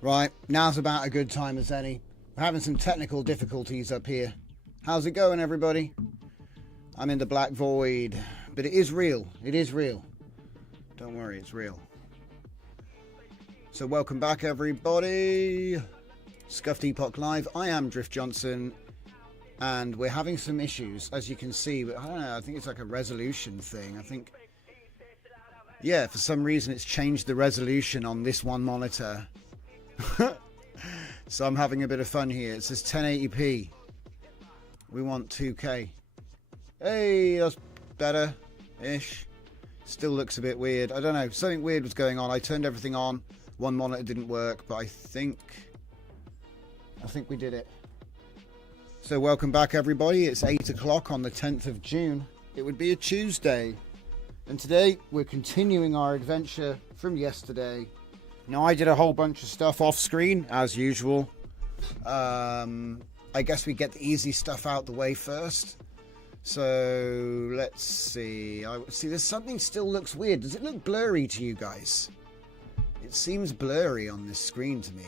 Right, now's about a good time as any. We're having some technical difficulties up here. How's it going, everybody? I'm in the black void, but it is real. It is real. Don't worry, it's real. So welcome back, everybody. Scuffed Epoch Live. I am Drift Johnson, and we're having some issues, as you can see. But I don't know, I think it's like a resolution thing. I think, yeah, for some reason it's changed the resolution on this one monitor. So I'm having a bit of fun here. It says 1080p. We want 2K. Hey, that's better-ish. Still looks a bit weird. I don't know. Something weird was going on. I turned everything on. One monitor didn't work, but I think we did it. So welcome back, everybody. It's 8 o'clock on the 10th of June. It would be a Tuesday. And today we're continuing our adventure from yesterday. Now, I did a whole bunch of stuff off screen, as usual. I guess we get the easy stuff out the way first. So, let's see. See, there's something still looks weird. Does it look blurry to you guys? It seems blurry on this screen to me.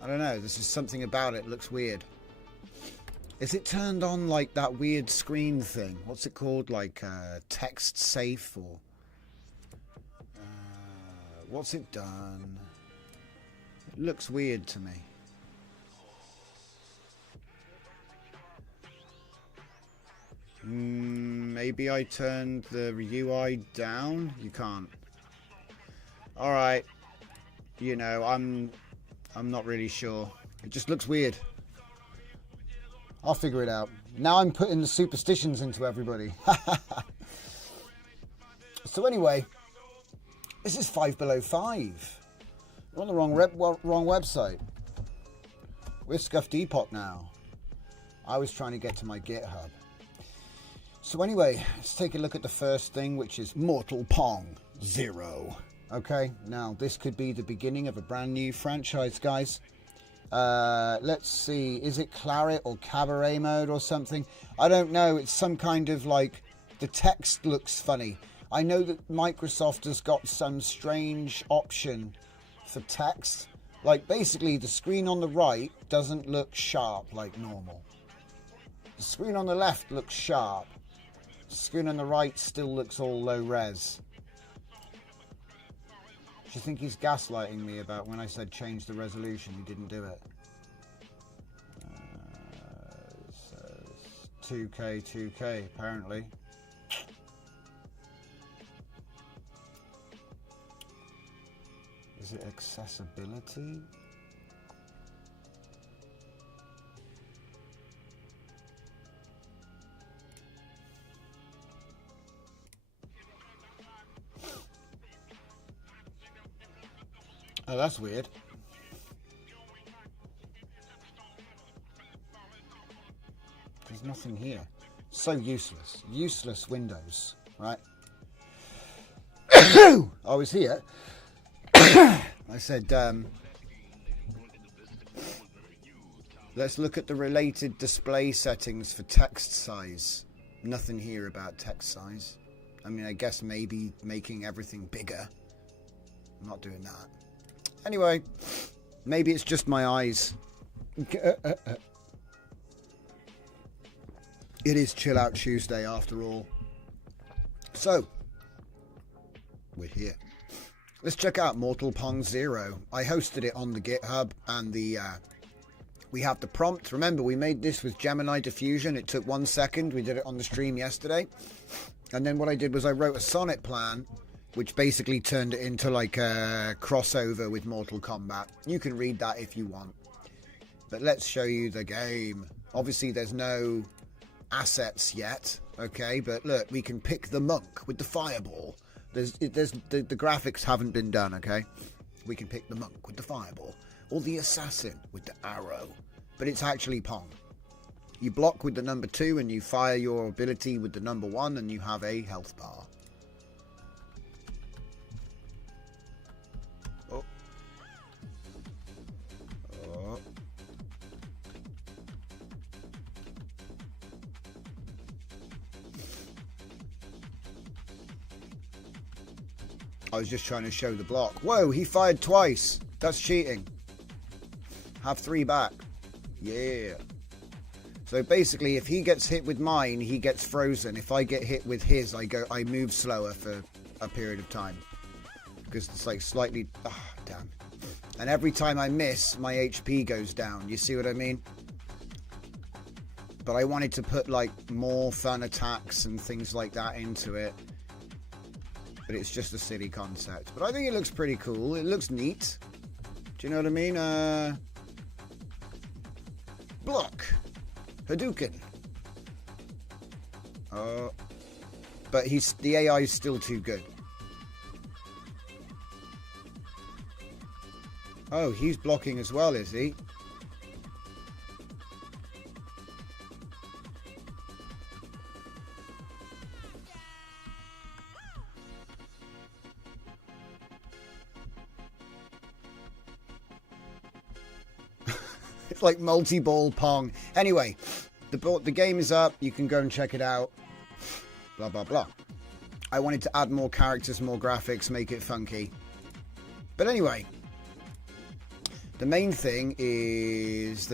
I don't know. This is something about it looks weird. Is it turned on like that weird screen thing? What's it called? Like text safe or... what's it done? It looks weird to me. Maybe I turned the UI down? You can't. Alright. You know, I'm not really sure. It just looks weird. I'll figure it out. Now I'm putting the superstitions into everybody. So anyway... This is 5 Below 5. We're on the wrong website. We're Scuffed Epoch now. I was trying to get to my GitHub. So anyway, let's take a look at the first thing, which is Mortal Pong 0. Okay, now this could be the beginning of a brand new franchise, guys. Let's see, is it Claret or Cabaret mode or something? I don't know, it's some kind of like, the text looks funny. I know that Microsoft has got some strange option for text. Like, basically, the screen on the right doesn't look sharp like normal. The screen on the left looks sharp. The screen on the right still looks all low res. Do you think he's gaslighting me about when I said change the resolution? He didn't do it. It says 2K, apparently. Is it accessibility? Oh, that's weird. There's nothing here. So useless. Useless Windows, right? I was here. I said, let's look at the related display settings for text size. Nothing here about text size. I mean, I guess maybe making everything bigger. I'm not doing that. Anyway, maybe it's just my eyes. It is Chill Out Tuesday after all. So, we're here. Let's check out Mortal Pong 0. I hosted it on the GitHub, and we have the prompt. Remember, we made this with Gemini Diffusion. It took 1 second. We did it on the stream yesterday. And then what I did was I wrote a sonnet plan, which basically turned it into like a crossover with Mortal Kombat. You can read that if you want. But let's show you the game. Obviously, there's no assets yet, okay? But look, we can pick the monk with the fireball. The graphics haven't been done, okay? We can pick the monk with the fireball, or the assassin with the arrow. But it's actually Pong. You block with the number 2 and you fire your ability with the number 1 and you have a health bar. Oh. I was just trying to show the block. Whoa, he fired twice. That's cheating. Have 3 back. Yeah. So basically, if he gets hit with mine, he gets frozen. If I get hit with his, I move slower for a period of time. Because it's like slightly... Ah, damn. And every time I miss, my HP goes down. You see what I mean? But I wanted to put like more fun attacks and things like that into it. But it's just a silly concept. But I think it looks pretty cool. It looks neat. Do you know what I mean? Block. Hadouken. But the AI is still too good. Oh, he's blocking as well, is he? It's like multi-ball Pong. Anyway, the game is up. You can go and check it out. Blah, blah, blah. I wanted to add more characters, more graphics, make it funky. But anyway, the main thing is...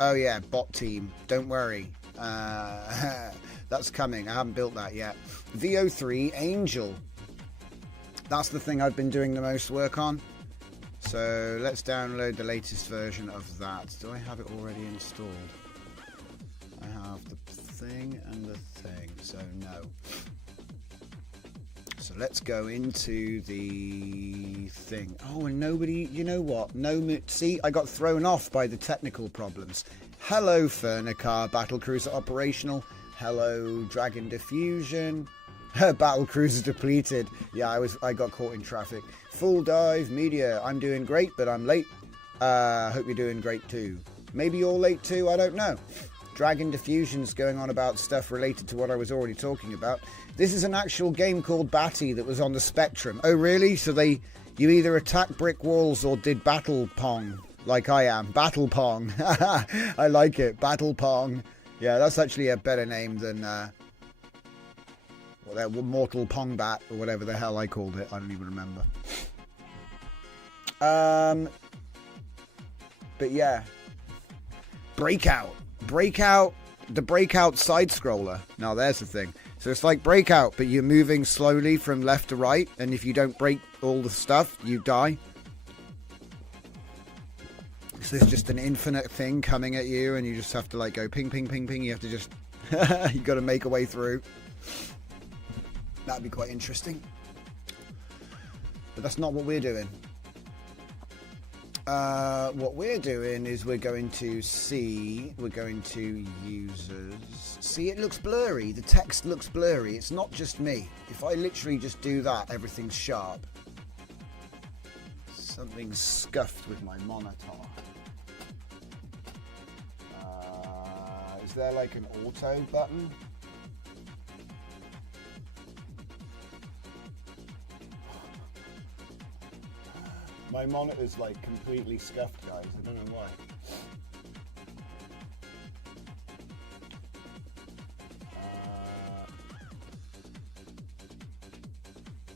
Oh yeah, bot team. Don't worry. That's coming. I haven't built that yet. VEO3 Angel. That's the thing I've been doing the most work on. So let's download the latest version of that. Do I have it already installed? I have the thing and the thing, so no. So let's go into the thing. Oh, and nobody, you know what? No, see, I got thrown off by the technical problems. Hello, Furnicar, Battlecruiser operational. Hello, Dragon Diffusion. Battlecruiser depleted. Yeah, I got caught in traffic. Full Dive Media. I'm doing great, but I'm late. Hope you're doing great too. Maybe you're late too, I don't know. Dragon Diffusion's going on about stuff related to what I was already talking about. This is an actual game called Batty that was on the Spectrum. Oh really? So you either attacked brick walls or did Battle Pong, like I am. Battle Pong. I like it. Battle Pong. Yeah, that's actually a better name than Mortal Pong Bat or whatever the hell I called it. I don't even remember. But yeah, Breakout, the Breakout side scroller. Now there's the thing. So it's like Breakout, but you're moving slowly from left to right, and if you don't break all the stuff, you die. So it's just an infinite thing coming at you, and you just have to like go ping, ping, ping, ping. You have to just you got to make a way through. That'd be quite interesting. But that's not what we're doing. What we're doing is we're going to users. See, it looks blurry. The text looks blurry. It's not just me. If I literally just do that, everything's sharp. Something's scuffed with my monitor. Is there like an auto button? My monitor's like completely scuffed, guys. I don't know why.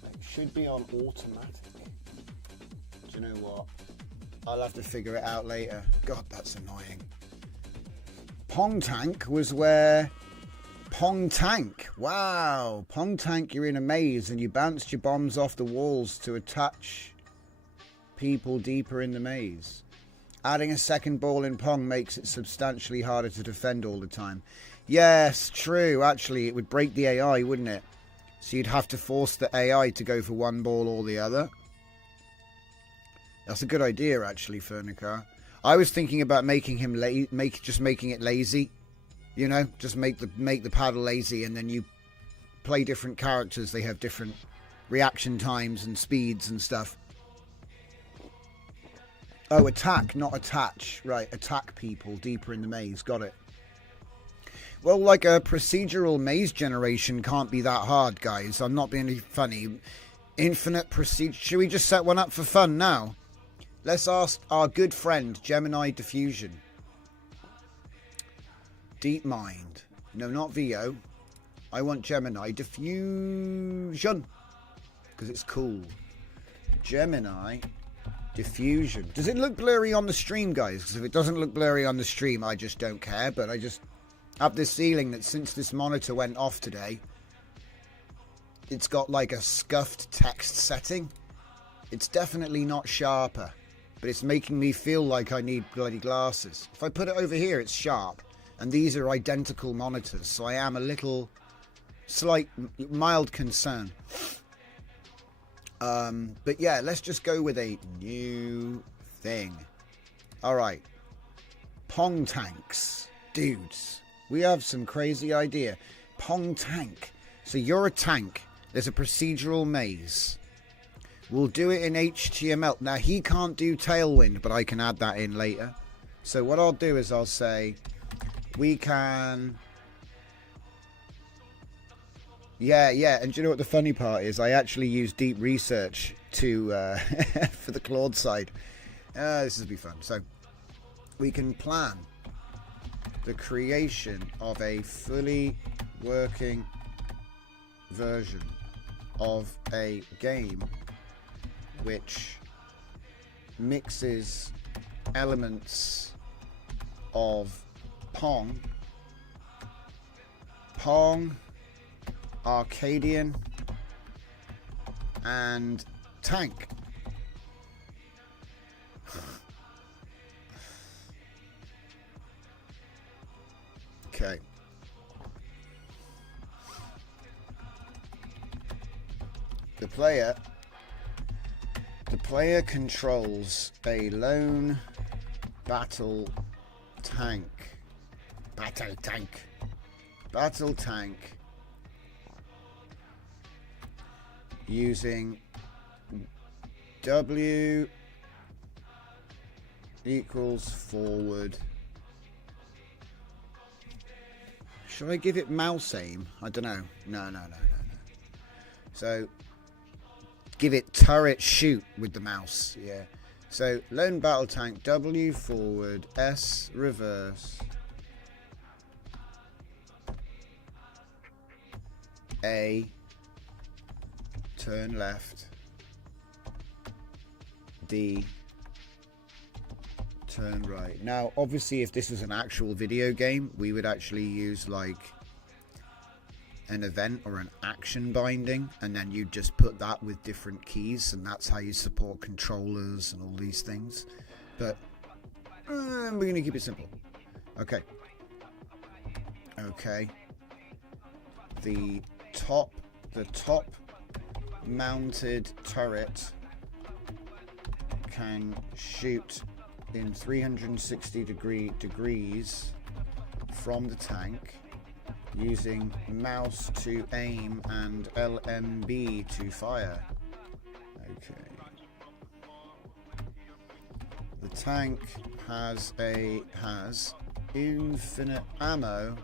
It should be on automatic. Do you know what? I'll have to figure it out later. God, that's annoying. Pong Tank was where... Pong Tank. Wow. Pong Tank, you're in a maze and you bounced your bombs off the walls to attach people deeper in the maze. Adding a second ball in Pong makes it substantially harder to defend all the time. Yes, true. Actually, it would break the AI, wouldn't it? So you'd have to force the AI to go for one ball or the other. That's a good idea, actually, Furnicar. I was thinking about making him just making it lazy. You know, just make the paddle lazy, and then you play different characters. They have different reaction times and speeds and stuff. Oh, attack, not attach. Right, attack people deeper in the maze. Got it. Well, like a procedural maze generation can't be that hard, guys. I'm not being funny. Infinite procedure. Should we just set one up for fun now? Let's ask our good friend, Gemini Diffusion. Deep Mind. No, not VO. I want Gemini diffusion because it's cool. Gemini diffusion. Does it look blurry on the stream, guys? Because if it doesn't look blurry on the stream, I just don't care. But I just have this feeling that since this monitor went off today, it's got like a scuffed text setting. It's definitely not sharper, but it's making me feel like I need bloody glasses. If I put it over here, it's sharp. And these are identical monitors, so I am a little mild concern. But yeah, let's just go with a new thing. Alright. Pong tanks. Dudes, we have some crazy idea. Pong tank. So you're a tank. There's a procedural maze. We'll do it in HTML. Now, he can't do Tailwind, but I can add that in later. So what I'll do is I'll say, we can... Yeah, and do you know what the funny part is? I actually use deep research to for the Claude side. This will be fun. So we can plan the creation of a fully working version of a game which mixes elements of Pong, Arcadian, and Tank. Okay. The player controls a lone battle tank using W equals forward. Should I give it mouse aim? I don't know. No. So give it turret shoot with the mouse. Yeah. So lone battle tank, W forward, S reverse, A turn left, D turn right. Now obviously if this was an actual video game, we would actually use like an event or an action binding, and then you just put that with different keys, and that's how you support controllers and all these things. But we're going to keep it simple. Okay. The top mounted turret can shoot in 360 degrees from the tank, using mouse to aim and LMB to fire. Okay. The tank has infinite ammo,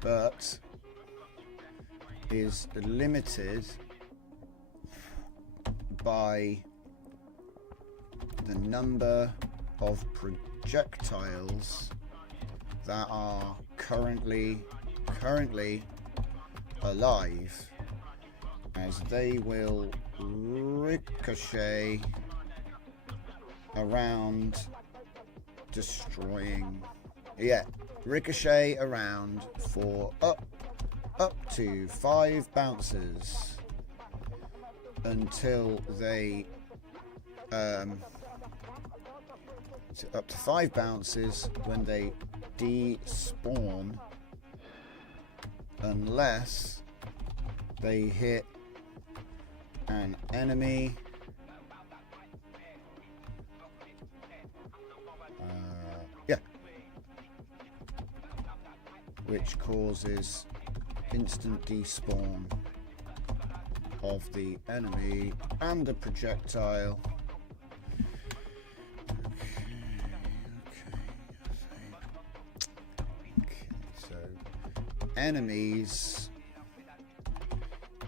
but is limited by the number of projectiles that are currently alive, as they will ricochet around, ricochet around for up to 5 bounces until they up to 5 bounces when they despawn, unless they hit an enemy which causes instant despawn of the enemy and the projectile. So enemies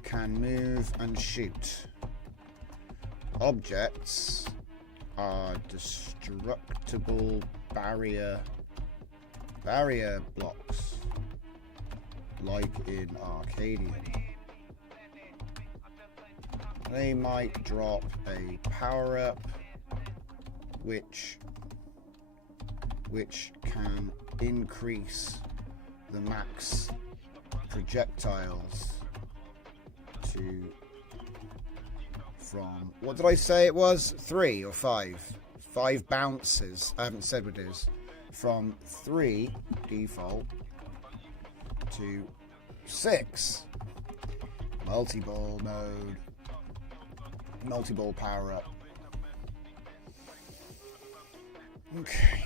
can move and shoot. Objects are destructible barrier blocks. like in Arcadian. They might drop a power-up which can increase the max projectiles to from, what did I say it was? 3 or 5? 5 bounces. I haven't said what it is. From 3 default to 6. Multi-ball mode. Multi-ball power up. Okay.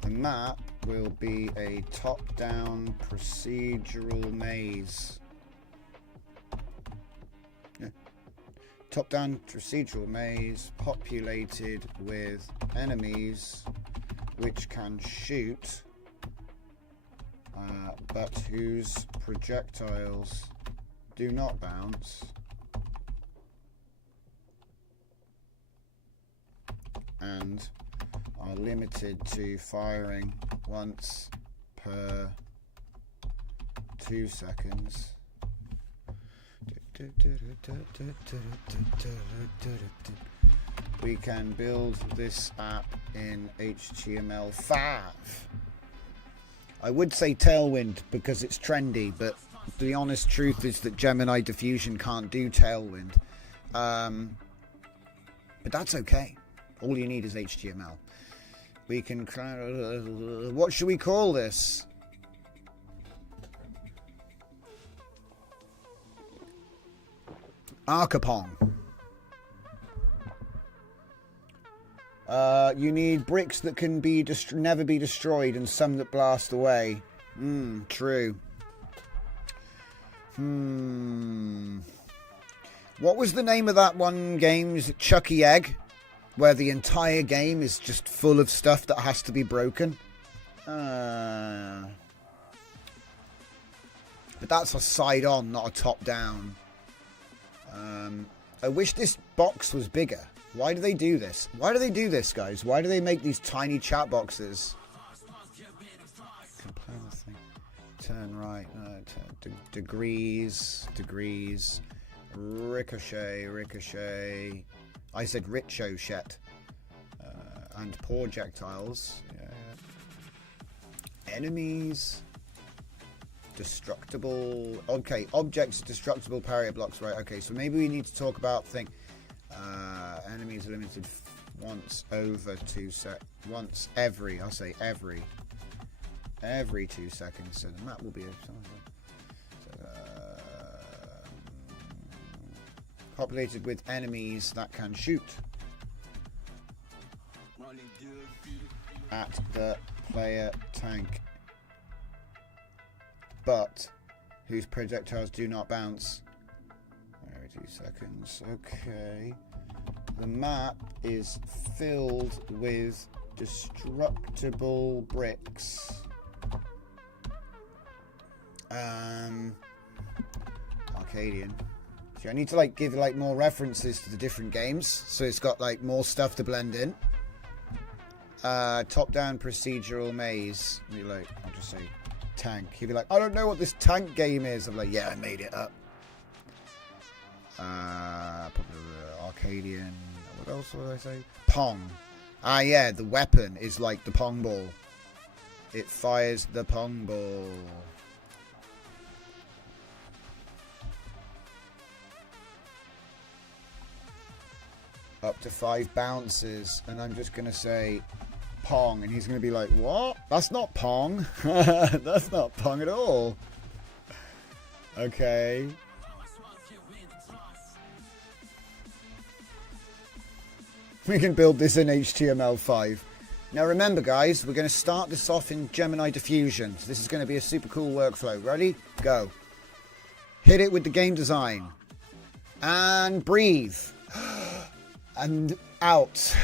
The map will be a top-down procedural maze. Yeah. Top-down procedural maze populated with enemies which can shoot, but whose projectiles do not bounce, and are limited to firing once per 2 seconds. We can build this app in HTML5. I would say Tailwind because it's trendy, but the honest truth is that Gemini Diffusion can't do Tailwind. But that's okay. All you need is HTML. We can... what should we call this? Archipong. You need bricks that can be never be destroyed and some that blast away. True. What was the name of that one game? Is it Chucky Egg? Where the entire game is just full of stuff that has to be broken. But that's a side-on, not a top-down. I wish this box was bigger. Why do they do this? Why do they do this, guys? Why do they make these tiny chat boxes? Turn right. Degrees. Ricochet. I said ricochet. And projectiles. Yeah. Enemies. Destructible. Okay, objects, destructible barrier blocks. Right, okay, so maybe we need to talk about enemies are limited once over 2 once every, I'll say every 2 seconds. So the map will be populated with enemies that can shoot at the player tank, but whose projectiles do not bounce. Every 2 seconds. Okay. The map is filled with destructible bricks. Arcadian. See, I need to give more references to the different games, so it's got more stuff to blend in. Top-down procedural maze. I'll just say tank. He'd be like, I don't know what this tank game is. I'm like, yeah, I made it up. Arcadian. What else would I say? Pong. Yeah, the weapon is like the pong ball. It fires the pong ball. Up to 5 bounces, and I'm just gonna say Pong, and he's gonna be like, what? That's not Pong. That's not Pong at all. Okay. We can build this in HTML5. Now remember, guys, we're going to start this off in Gemini Diffusion. So this is going to be a super cool workflow. Ready? Go. Hit it with the game design. And breathe. And out.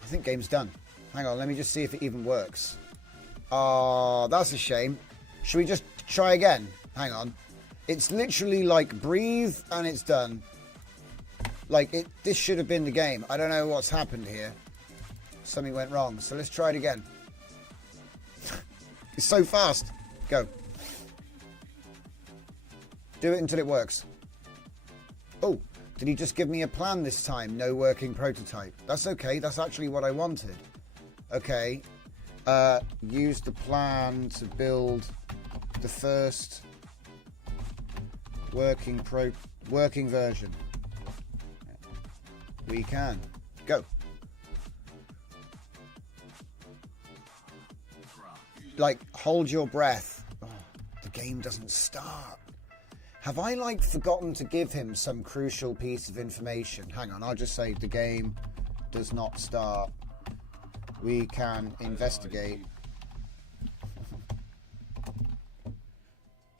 I think game's done. Hang on, let me just see if it even works. Oh, that's a shame. Should we just try again? Hang on. It's literally breathe and it's done. This should have been the game. I don't know what's happened here. Something went wrong. So let's try it again. It's so fast. Go. Do it until it works. Oh, did he just give me a plan this time? No working prototype. That's okay. That's actually what I wanted. Okay. Use the plan to build the first working version. We can. Go. Like, hold your breath. Oh, the game doesn't start. Have I, like, forgotten to give him some crucial piece of information? Hang on, I'll just say the game does not start. We can investigate.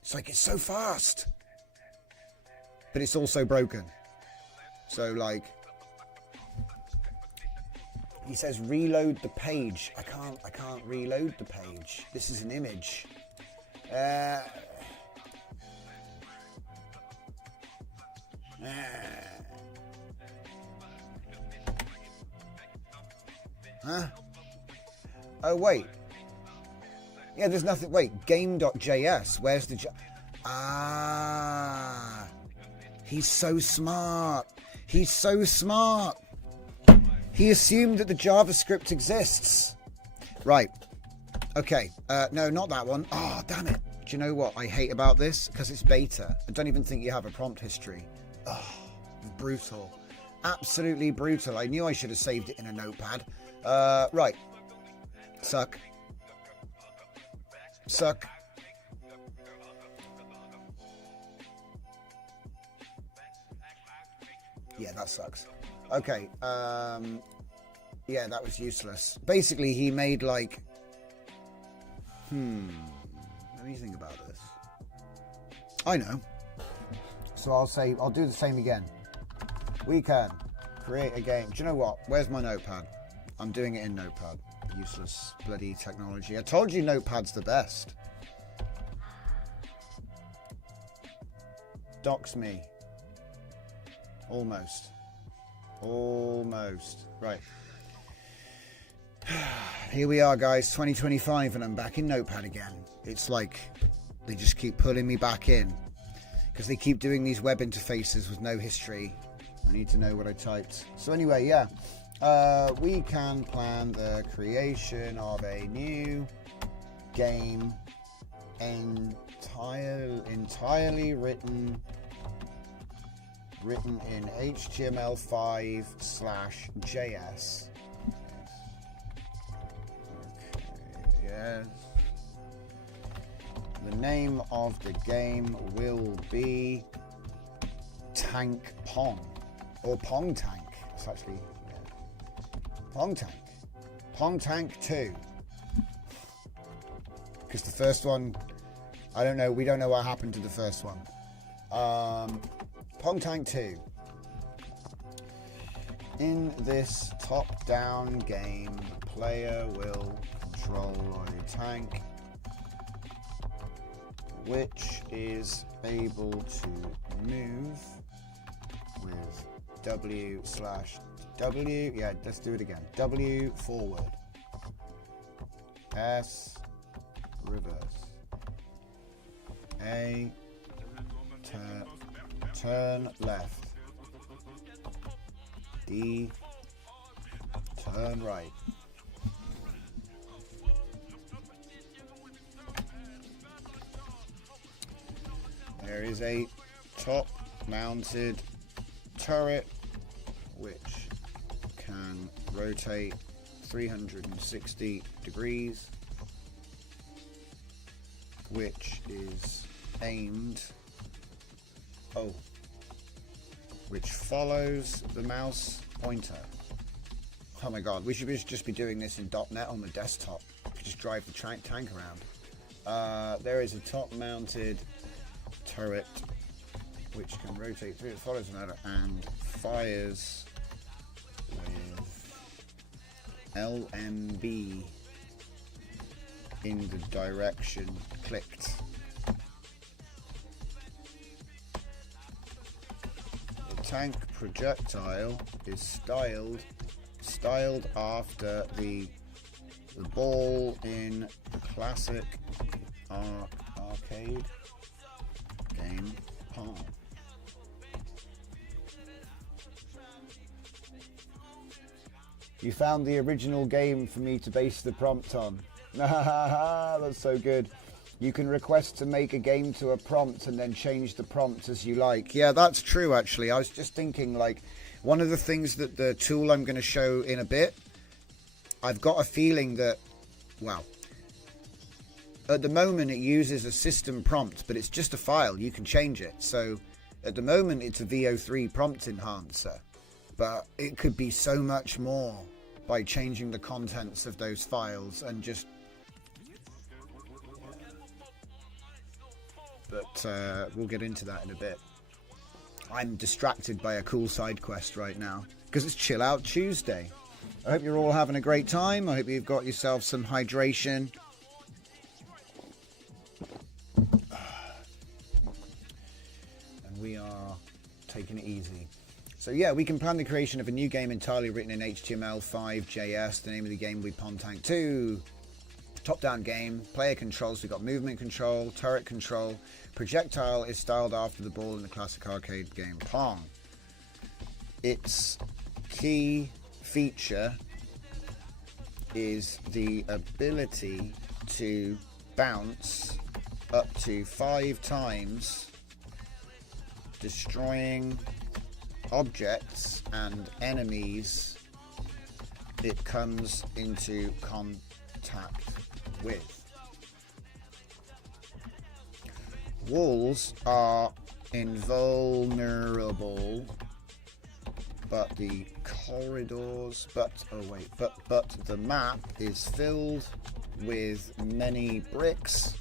It's like, it's so fast. But it's also broken. So, like, he says reload the page. I can't reload the page. This is an image. Huh? Oh, wait. Yeah, there's nothing. Wait, game.js. Where's the... Ah. He's so smart. He's so smart. He assumed that the JavaScript exists. Right. Okay. No, not that one. Oh, damn it. Do you know what I hate about this? Because it's beta. I don't even think you have a prompt history. Oh, brutal. Absolutely brutal. I knew I should have saved it in a notepad. Right. Suck. Suck. Yeah, that sucks. Okay. Yeah, that was useless. Basically, he made like... Let me think about this. I know. So I'll do the same again. We can create a game. Do you know what? Where's my notepad? I'm doing it in Notepad. Useless bloody technology. I told you Notepad's the best. Docs me. Almost. Almost. Right. Here we are, guys. 2025 and I'm back in Notepad again. It's like they just keep pulling me back in because they keep doing these web interfaces with no history. I need to know what I typed. So anyway, yeah. We can plan the creation of a new game entirely written in HTML5/JS. Yes. The name of the game will be Tank Pong or Pong Tank. It's actually Pong Tank. Pong Tank 2. Because the first one, I don't know, we don't know what happened to the first one. Pong Tank 2. In this top-down game, the player will control a tank which is able to move with W/W. Yeah, let's do it again. W forward. S reverse. A turn left. D turn right. There is a top-mounted turret which can rotate 360 degrees, which is aimed, which follows the mouse pointer. Oh my god, we should just be doing this in .NET on the desktop. We could just drive the tank around. There is a top-mounted turret which can rotate through, it follows another and fires with LMB in the direction clicked. The tank projectile is styled after the ball in the classic arcade game Pong. You found the original game for me to base the prompt on. That's so good. You can request to make a game to a prompt and then change the prompt as you like. Yeah, that's true, actually. I was just thinking, like, one of the things that the tool I'm going to show in a bit, I've got a feeling that, well, at the moment it uses a system prompt, but it's just a file. You can change it. So at the moment it's a VEO3 prompt enhancer, but it could be so much more by changing the contents of those files and just... But we'll get into that in a bit. I'm distracted by a cool side quest right now because it's Chill Out Tuesday. I hope you're all having a great time. I hope you've got yourself some hydration. And we are taking it easy. So yeah, we can plan the creation of a new game entirely written in HTML5.js. The name of the game will be Pong Tank 2. Top-down game, player controls, we've got movement control, turret control. Projectile is styled after the ball in the classic arcade game Pong. Its key feature is the ability to bounce up to 5 times, destroying objects and enemies it comes into contact with. Walls are invulnerable, but the corridors, but the map is filled with many bricks.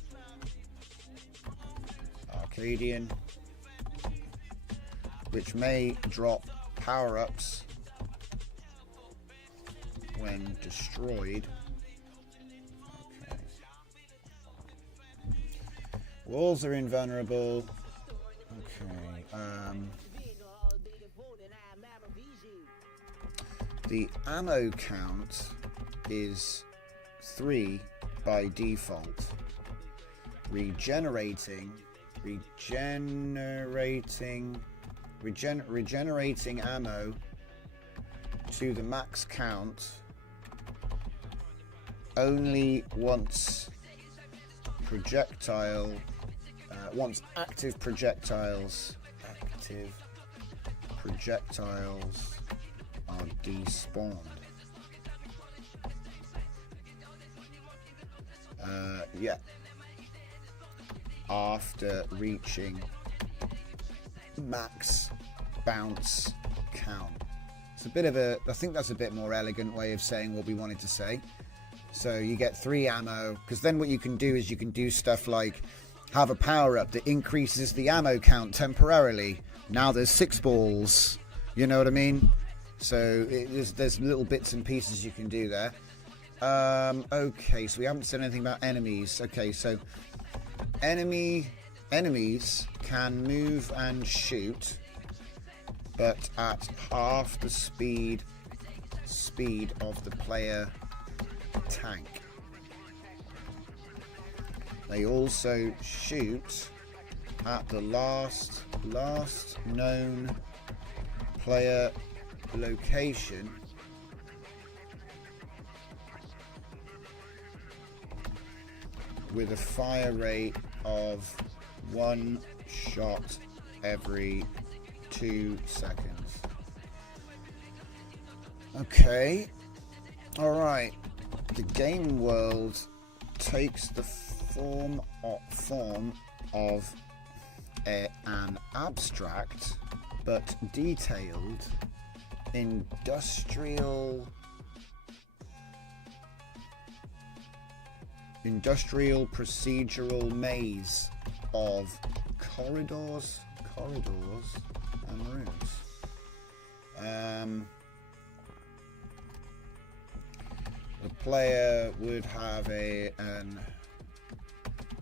Arcadian, which may drop power-ups when destroyed. Walls are invulnerable. Okay. The ammo count is 3 by default. Regenerating ammo to the max count only once active projectiles are despawned. Yeah. After reaching max bounce count. It's a bit of a, I think that's a bit more elegant way of saying what we wanted to say. So you get 3 ammo, because then what you can do is you can do stuff like have a power-up that increases the ammo count temporarily. Now there's 6 balls. You know what I mean? So there's little bits and pieces you can do there. Okay, so we haven't said anything about enemies. Okay, so enemies can move and shoot, but at half the speed of the player tank. They also shoot at the last known player location with a fire rate of 1 shot every 2 seconds. Okay. Alright. The game world takes the form of an abstract but detailed industrial procedural maze of corridors and rooms. The player would have an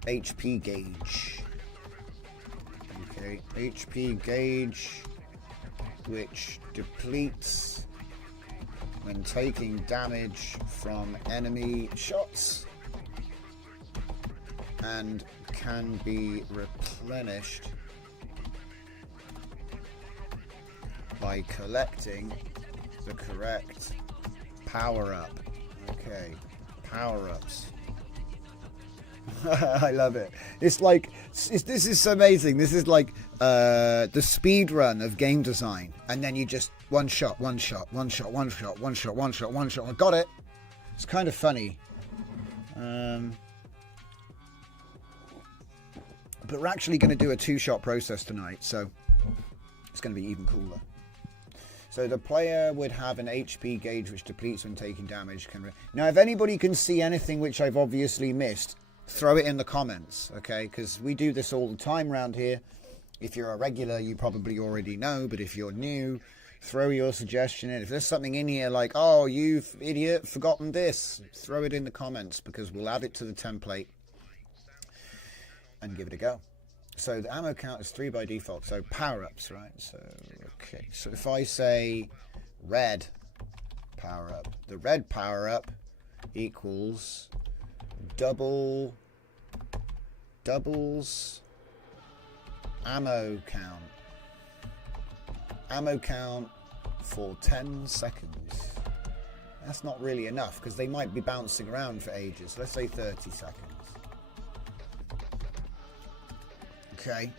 HP gauge. Okay, HP gauge which depletes when taking damage from enemy shots. and can be replenished by collecting the correct power-up. Okay, power-ups. I love it. It's like, this is so amazing. This is like the speed run of game design. And then you just one shot. I got it. It's kind of funny. But we're actually going to do a 2-shot process tonight, so it's going to be even cooler. So the player would have an HP gauge which depletes when taking damage. Now, if anybody can see anything which I've obviously missed, throw it in the comments, okay? Because we do this all the time around here. If you're a regular, you probably already know, but if you're new, throw your suggestion in. If there's something in here like, oh, you've idiot forgotten this, throw it in the comments, because we'll add it to the template and give it a go. So the ammo count is 3 by default. So power-ups, right? So, okay. So if I say red power-up, the red power-up equals doubles ammo count. Ammo count for 10 seconds. That's not really enough because they might be bouncing around for ages. Let's say 30 seconds. Okay.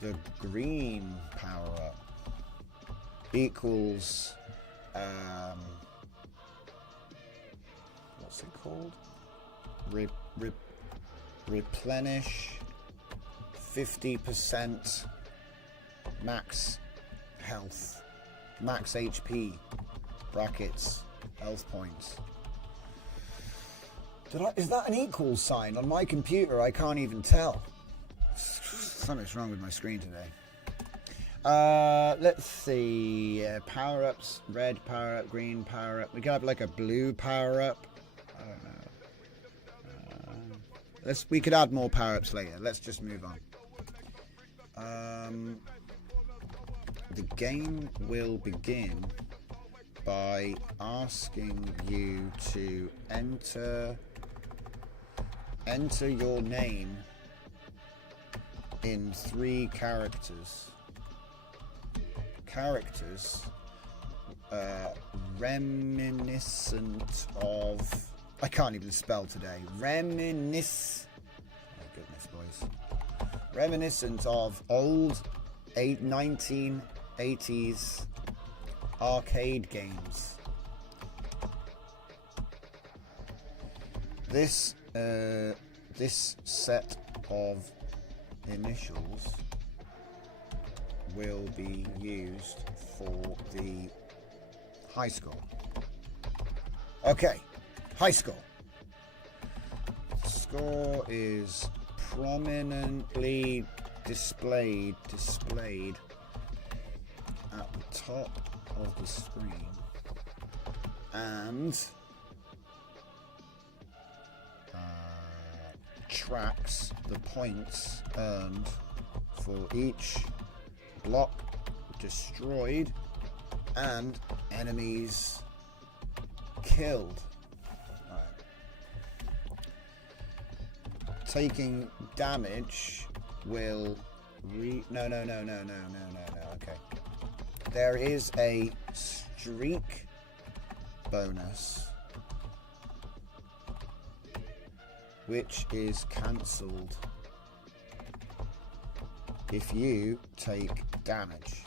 The green power up equals what's it called? Replenish 50% max health, max HP, brackets, health points. Is that an equal sign? On my computer I can't even tell. Something's wrong with my screen today. Let's see. Power-ups, red power-up, green power-up. We could have like a blue power-up. I don't know. We could add more power-ups later. Let's just move on. The game will begin by asking you to enter your name in 3 characters. Characters reminiscent of... I can't even spell today. My goodness, boys. Reminiscent of old 1980s arcade games. This set of initials will be used for the high score. Okay, high score. Score is prominently displayed at the top of the screen and tracks the points earned for each block destroyed and enemies killed. Right. Taking damage will no. Okay. There is a streak bonus which is cancelled if you take damage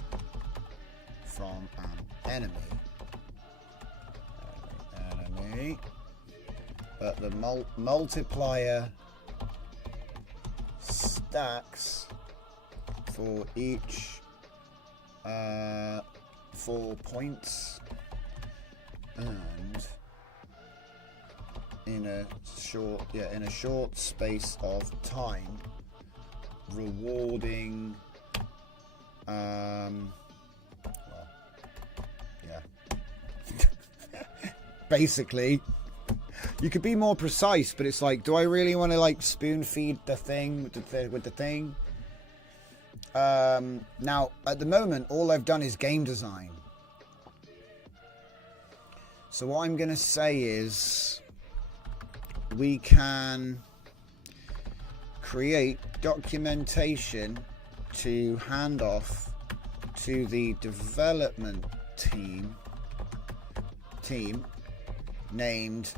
from an enemy, but the multiplier stacks for each 4 points earned in a short space of time, rewarding basically you could be more precise, but it's like, do I really want to like spoon feed the thing with the thing? Now at the moment all I've done is game design, so what I'm gonna say is we can create documentation to hand off to the development team named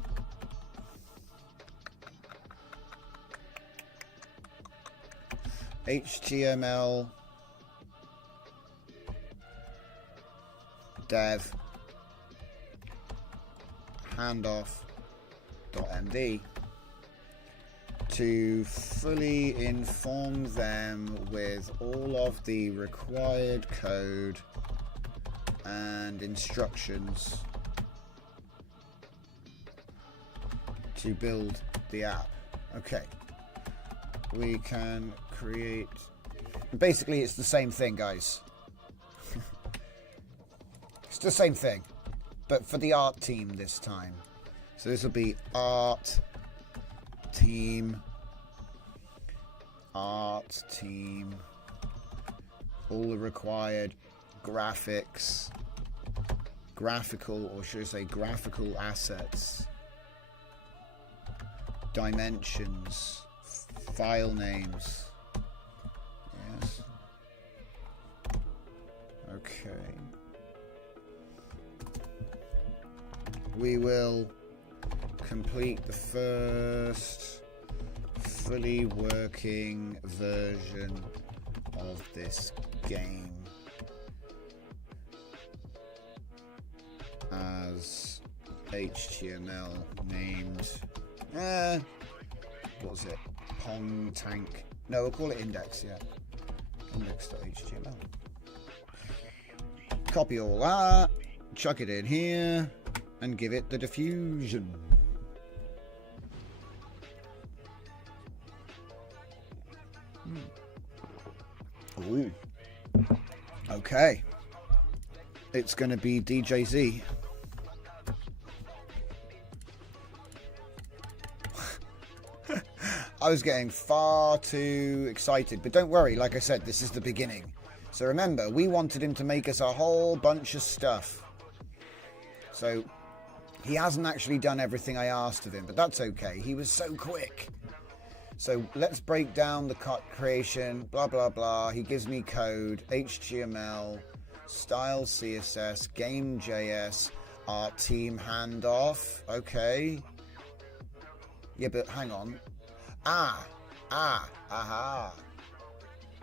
HTML dev handoff.md to fully inform them with all of the required code and instructions to build the app. Okay, we can create, basically it's the same thing, guys. It's the same thing, but for the art team this time. So this will be art team, all the required graphics, graphical, or should I say graphical assets, dimensions, file names. Yes. Okay. We will complete the first fully working version of this game as HTML named what was it? Pong Tank. No, we'll call it index, yeah. Index.html. Copy all that, chuck it in here, and give it the diffusion. Ooh. Okay. It's going to be DJZ. I was getting far too excited, but don't worry, like I said, this is the beginning. So remember, we wanted him to make us a whole bunch of stuff. So he hasn't actually done everything I asked of him, but that's okay. He was so quick. So let's break down the creation, blah, blah, blah. He gives me code, HTML, style CSS, game.js, art team handoff. Okay. Yeah, but hang on. Aha.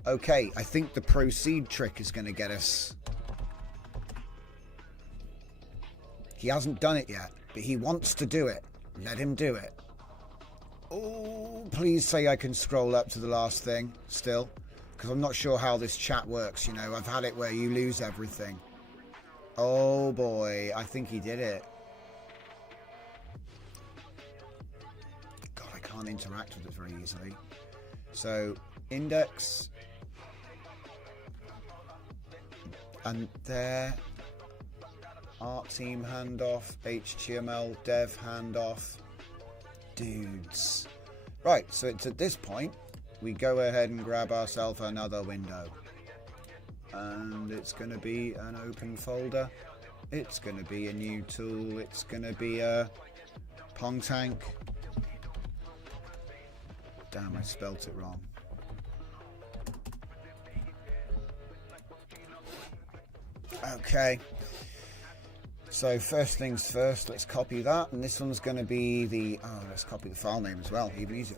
Okay, I think the proceed trick is going to get us. He hasn't done it yet, but he wants to do it. Let him do it. Oh, please say I can scroll up to the last thing still, because I'm not sure how this chat works, you know. I've had it where you lose everything. Oh boy, I think he did it. God, I can't interact with it very easily. So, index, and there, art team handoff, HTML dev handoff. Dudes. Right, so it's at this point we go ahead and grab ourselves another window, and it's going to be an open folder. It's going to be a new tool. It's going to be a Pong Tank. Damn, I spelt it wrong. Okay. So first things first, let's copy that, and this one's going to be the, let's copy the file name as well, even easier.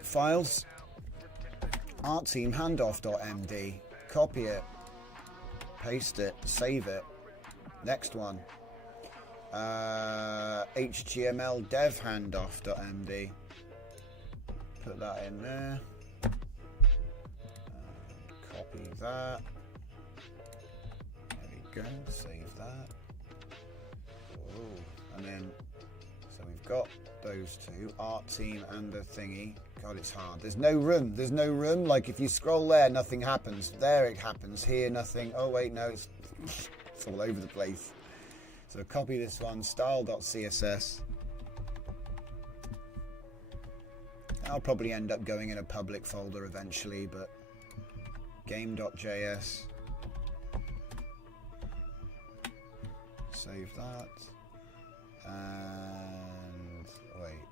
Files, artteam handoff.md, copy it, paste it, save it. Next one, HTML dev handoff.md, put that in there, copy that, there we go, save that. And then, so we've got those two, art team and a thingy. God, it's hard. There's no room. There's no room. Like if you scroll there, nothing happens. There it happens. Here, nothing. Oh wait, no, it's all over the place. So copy this one, style.css. I'll probably end up going in a public folder eventually, but game.js. Save that. And wait,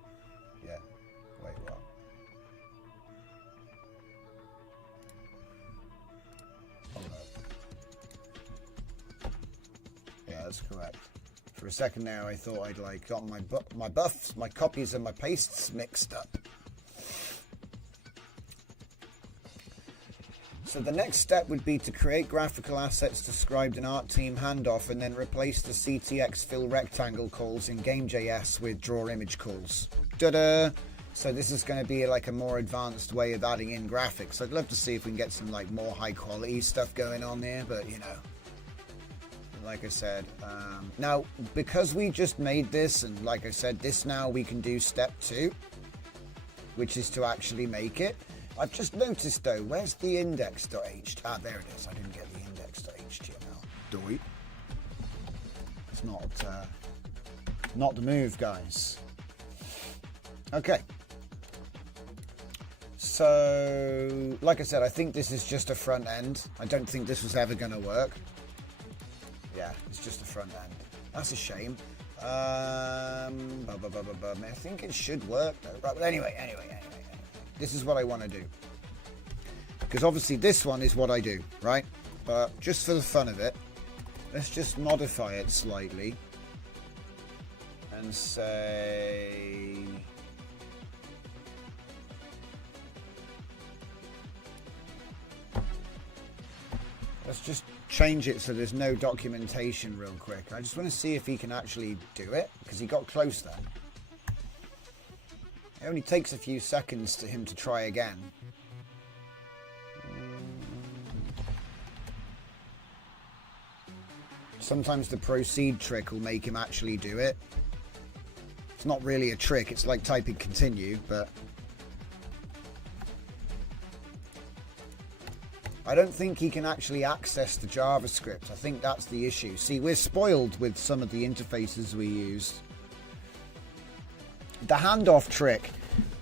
what? that's correct. For a second there, I thought I'd like got my buffs, my copies and my pastes mixed up. So the next step would be to create graphical assets described in Art Team handoff and then replace the CTX fill rectangle calls in Game.js with draw image calls. Ta-da! So this is going to be like a more advanced way of adding in graphics. I'd love to see if we can get some like more high quality stuff going on there, but you know, like I said, now because we just made this, and like I said, this now we can do step 2, which is to actually make it. I've just noticed though, where's the index.html? Ah, there it is. I didn't get the index.html. Doit. It's not the move, guys. Okay. So, like I said, I think this is just a front end. I don't think this was ever going to work. Yeah, it's just a front end. That's a shame. I think it should work though. Right, but anyway. This is what I want to do. Because obviously this one is what I do, right? But just for the fun of it, let's just modify it slightly. And say... Let's just change it so there's no documentation real quick. I just want to see if he can actually do it, because he got close then. It only takes a few seconds to him to try again. Sometimes the proceed trick will make him actually do it. It's not really a trick, it's like typing continue, but... I don't think he can actually access the JavaScript. I think that's the issue. See, we're spoiled with some of the interfaces we use. The handoff trick.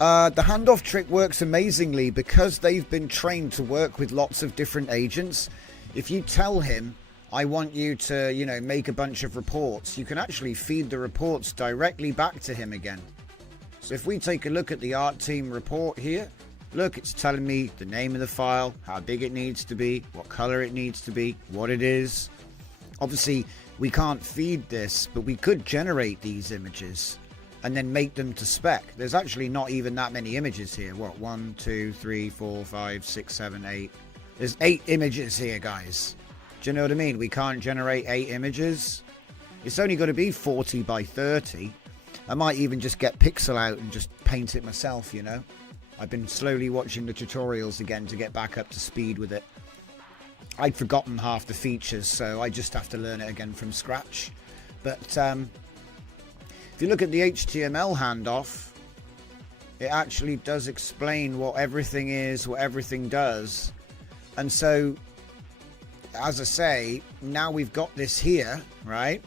The handoff trick works amazingly because they've been trained to work with lots of different agents. If you tell him, I want you to, you know, make a bunch of reports, you can actually feed the reports directly back to him again. So if we take a look at the art team report here, look, it's telling me the name of the file, how big it needs to be, what color it needs to be, what it is. Obviously, we can't feed this, but we could generate these images and then make them to spec. There's actually not even that many images here. What, 1, 2, 3, 4, 5, 6, 7, 8. There's 8 images here, guys. Do you know what I mean? We can't generate 8 images. It's only got to be 40 by 30. I might even just get pixel out and just paint it myself, you know. I've been slowly watching the tutorials again to get back up to speed with it. I'd forgotten half the features, so I just have to learn it again from scratch. But if you look at the HTML handoff, it actually does explain what everything is, what everything does. And so, as I say, now we've got this here, right?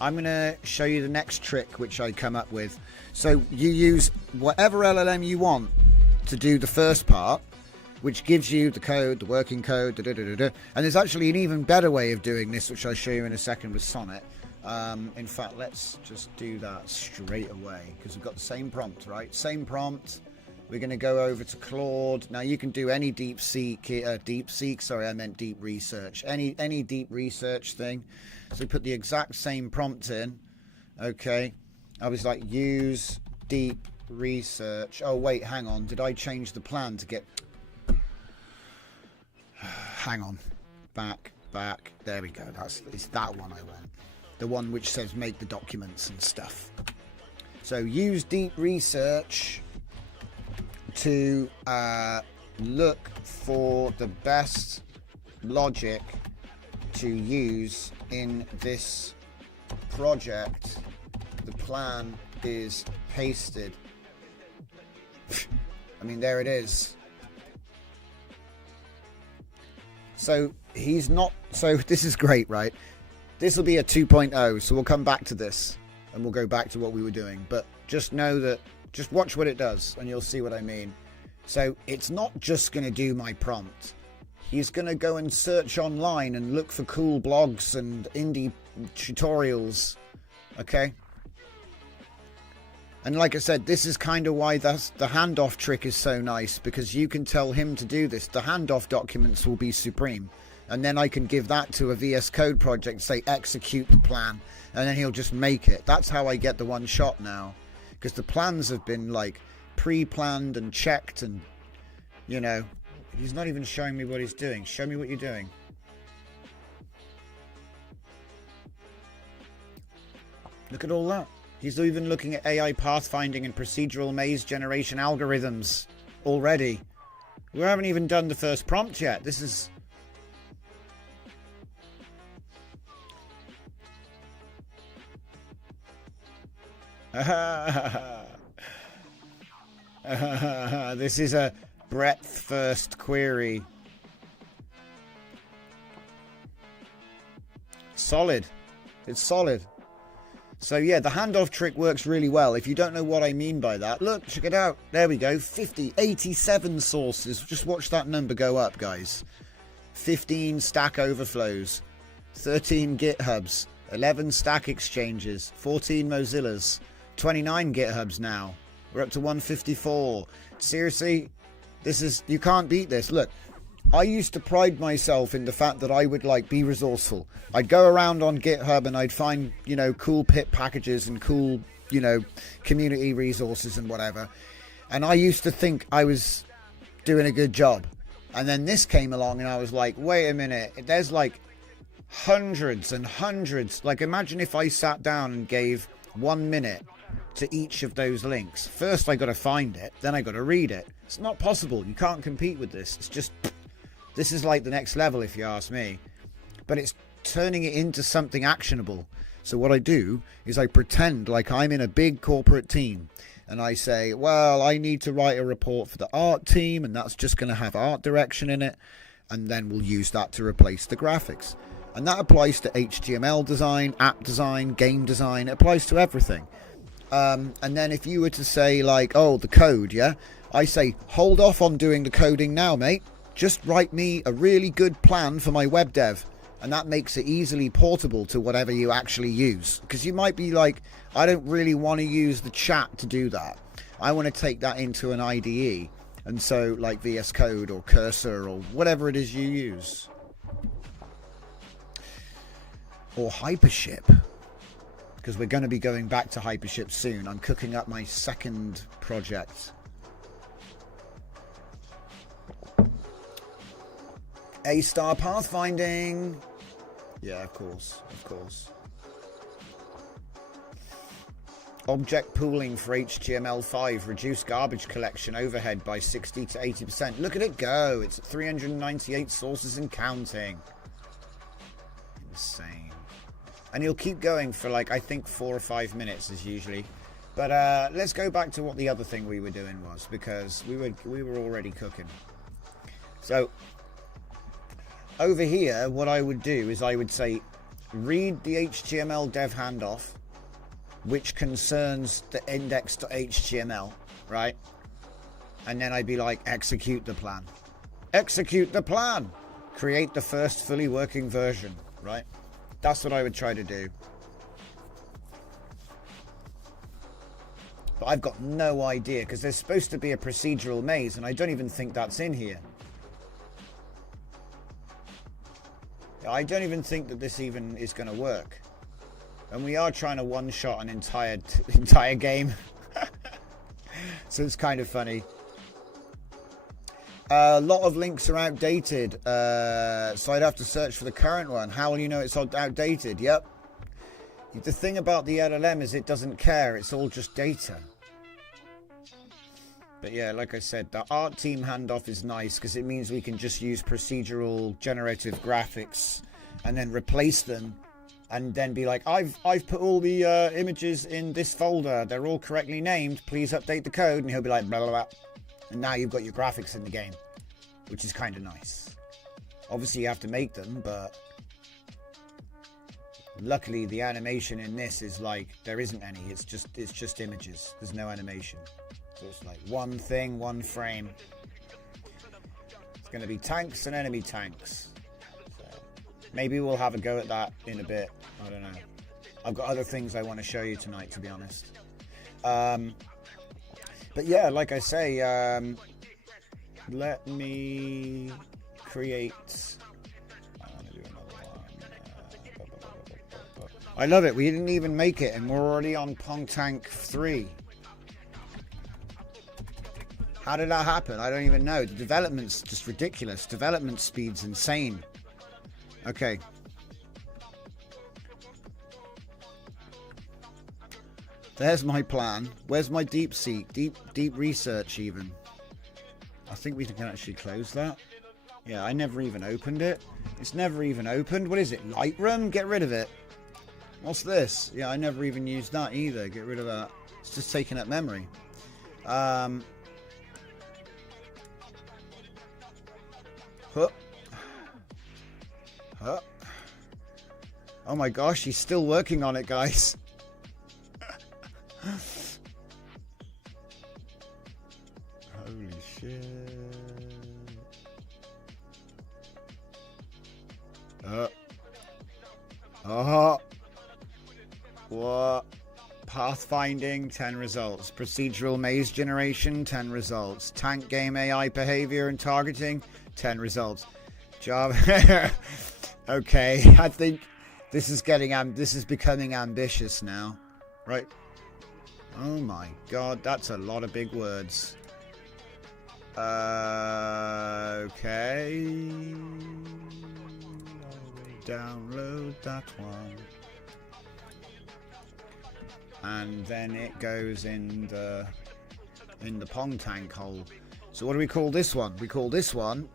I'm going to show you the next trick which I come up with. So you use whatever LLM you want to do the first part, which gives you the code, the working code, and there's actually an even better way of doing this, which I'll show you in a second with Sonnet. In fact, let's just do that straight away, because we've got the same prompt, right? Same prompt. We're going to go over to Claude. Now you can do any deep research, any deep research thing. So put the exact same prompt in. Okay. I was like, use deep research. Oh, wait, hang on. Did I change the plan to get... Hang on. Back. There we go. It's that one I went. The one which says make the documents and stuff. So use deep research to look for the best logic to use in this project. The plan is pasted. I mean, there it is. So he's not... So this is great, right? This will be a 2.0, so we'll come back to this and we'll go back to what we were doing. But just know that, just watch what it does and you'll see what I mean. So it's not just going to do my prompt. He's going to go and search online and look for cool blogs and indie tutorials. Okay? And like I said, this is kind of why the handoff trick is so nice, because you can tell him to do this. The handoff documents will be supreme. and then I can give that to a VS Code project, say execute the plan, and then he'll just make it. That's how I get the one shot now, because the plans have been like pre-planned and checked, and you know, he's not even showing me what he's doing. Show me what you're doing. Look at all that. He's even looking at AI pathfinding and procedural maze generation algorithms already. We haven't even done the first prompt yet. This is... This is a breadth first query. Solid. It's solid. So yeah, the handoff trick works really well. If you don't know what I mean by that, look, check it out. There we go. 87 sources. Just watch that number go up, guys. 15 Stack Overflows, 13 GitHubs, 11 Stack Exchanges, 14 Mozillas, 29 GitHubs now. We're up to 154. Seriously, this is, you can't beat this. Look, I used to pride myself in the fact that I would like be resourceful. I'd go around on GitHub and I'd find, you know, cool pip packages and cool, you know, community resources and whatever. And I used to think I was doing a good job. And then this came along and I was like, wait a minute, there's like hundreds and hundreds. Like imagine if I sat down and gave 1 minute to each of those links. First I got to find it, then I got to read it. It's not possible. You can't compete with this. It's just... This is like the next level, if you ask me. But it's turning it into something actionable. So what I do is I pretend like I'm in a big corporate team. And I say, well, I need to write a report for the art team. And that's just going to have art direction in it. And then we'll use that to replace the graphics. And that applies to HTML design, app design, game design. It applies to everything. And then if you were to say like, oh, the code, yeah? I say, hold off on doing the coding now, mate. Just write me a really good plan for my web dev, and that makes it easily portable to whatever you actually use. Because you might be like, I don't really want to use the chat to do that. I want to take that into an IDE, and so like VS Code or Cursor or whatever it is you use. Or Hypership, because we're going to be going back to Hypership soon. I'm cooking up my second project. A-star pathfinding. Yeah, of course, of course. Object pooling for HTML5. Reduce garbage collection overhead by 60 to 80%. Look at it go. It's at 398 sources and counting. Insane. And you'll keep going for like, I think 4 or 5 minutes is usually. But let's go back to what the other thing we were doing was, because we were already cooking. So over here, what I would do is I would say, read the HTML dev handoff, which concerns the index.html, right? And then I'd be like, execute the plan. Execute the plan. Create the first fully working version, right? That's what I would try to do. But I've got no idea, because there's supposed to be a procedural maze, and I don't even think that's in here. I don't even think that this even is going to work. And we are trying to one-shot an entire game. So it's kind of funny. A lot of links are outdated. So I'd have to search for the current one. How will you know it's outdated? Yep. The thing about the LLM is it doesn't care. It's all just data. But yeah, like I said, the art team handoff is nice because it means we can just use procedural generative graphics and then replace them and then be like, I've put all the images in this folder. They're all correctly named. Please update the code. And he'll be like, blah, blah, blah. And now you've got your graphics in the game, which is kind of nice. Obviously, you have to make them, but luckily the animation in this is like, there isn't any. It's just images. There's no animation. So it's like one thing, one frame. It's going to be tanks and enemy tanks. So maybe we'll have a go at that in a bit. I don't know. I've got other things I want to show you tonight, to be honest. But yeah, like I say, let me create I love it. We didn't even make it, and we're already on Pong Tank 3. How did that happen? I don't even know. The development's just ridiculous. Development speed's insane. Okay. There's my plan. Where's my deep seek? Deep research even. I think we can actually close that. Yeah, I never even opened it. It's never even opened. What is it? Lightroom? Get rid of it. What's this? Yeah, I never even used that either. Get rid of that. It's just taking up memory. Huh. Huh. Oh my gosh, he's still working on it, guys. Holy shit. What? Pathfinding, 10 results. Procedural maze generation, 10 results. Tank game AI behavior and targeting, 10 results. Java. Okay, I think this is becoming ambitious now, right? Oh my god, that's a lot of big words. Okay. Download that one. And then it goes in the Pong Tank hole. So what do we call this one? We call this one...